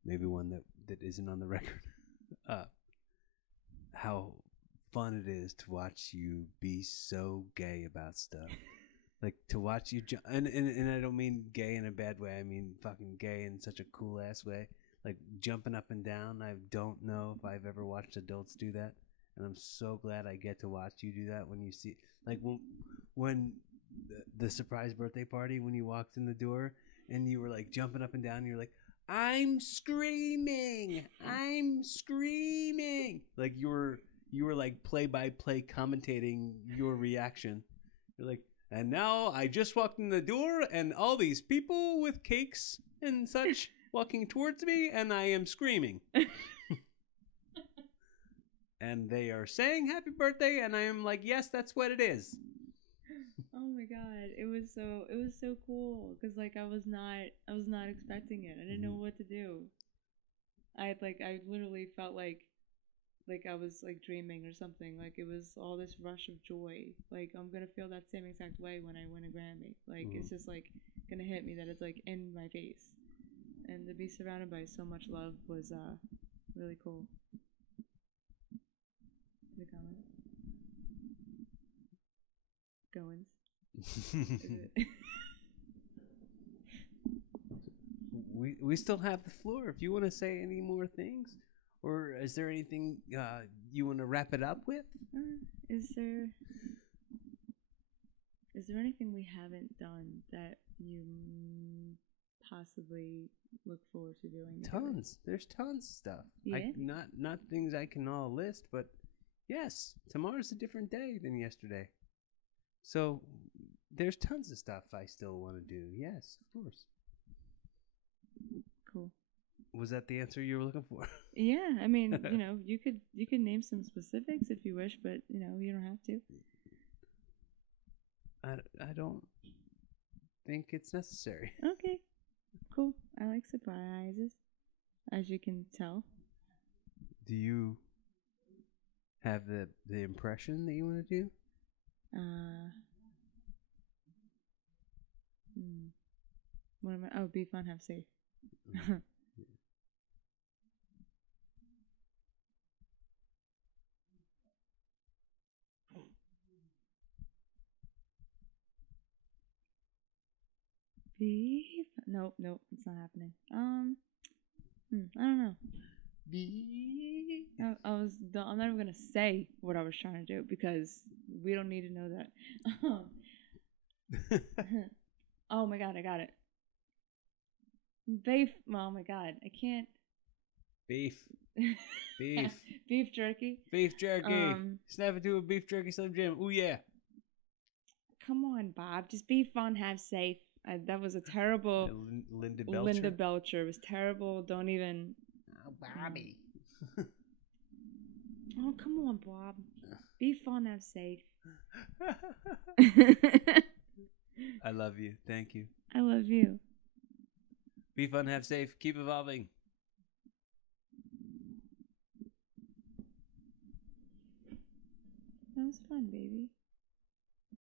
maybe one that isn't on the record. How fun it is to watch you be so gay about stuff. Like to watch you, and I don't mean gay in a bad way. I mean fucking gay in such a cool ass way. Like jumping up and down. I don't know if I've ever watched adults do that, and I'm so glad I get to watch you do that. When you see, like when the surprise birthday party, when you walked in the door and you were like jumping up and down, and you're like, I'm screaming. Like you were like play by play commentating your reaction. You're like, And now I just walked in the door and all these people with cakes and such walking towards me and I am screaming. And they are saying happy birthday and I am like, yes, that's what it is. Oh my god, it was so cool because like I was not expecting it. I didn't know what to do. I literally felt like I was like dreaming or something. Like it was all this rush of joy. Like I'm gonna feel that same exact way when I win a Grammy. Like it's just like gonna hit me that it's like in my face, and to be surrounded by so much love was really cool. The comment. Goins. We still have the floor. If you want to say any more things, or is there anything you want to wrap it up with? Is there anything we haven't done that you possibly look forward to doing? Tons. There's tons of stuff. Yeah. Not things I can all list, but yes, tomorrow's a different day than yesterday. So there's tons of stuff I still want to do. Yes, of course. Cool. Was that the answer you were looking for? Yeah, I mean, you could name some specifics if you wish, but you don't have to. I don't think it's necessary. Okay, cool. I like surprises, as you can tell. Do you have the impression that you want to do? What am I? Oh, be fun, have safe. Nope, it's not happening. I don't know. I'm not even gonna say what I was trying to do because we don't need to know that. Oh my god, I got it. Beef. Oh my god, I can't. Beef. Beef jerky. Beef jerky. Snap it to a beef jerky Slim Jim. Ooh yeah. Come on, Bob. Just be fun, have safe. That was a terrible. Linda Belcher. Linda Belcher was terrible. Don't even. Oh, Bobby. Oh, come on, Bob. Be fun, have safe. I love you. Thank you. I love you. Be fun, have safe. Keep evolving. That was fun, baby.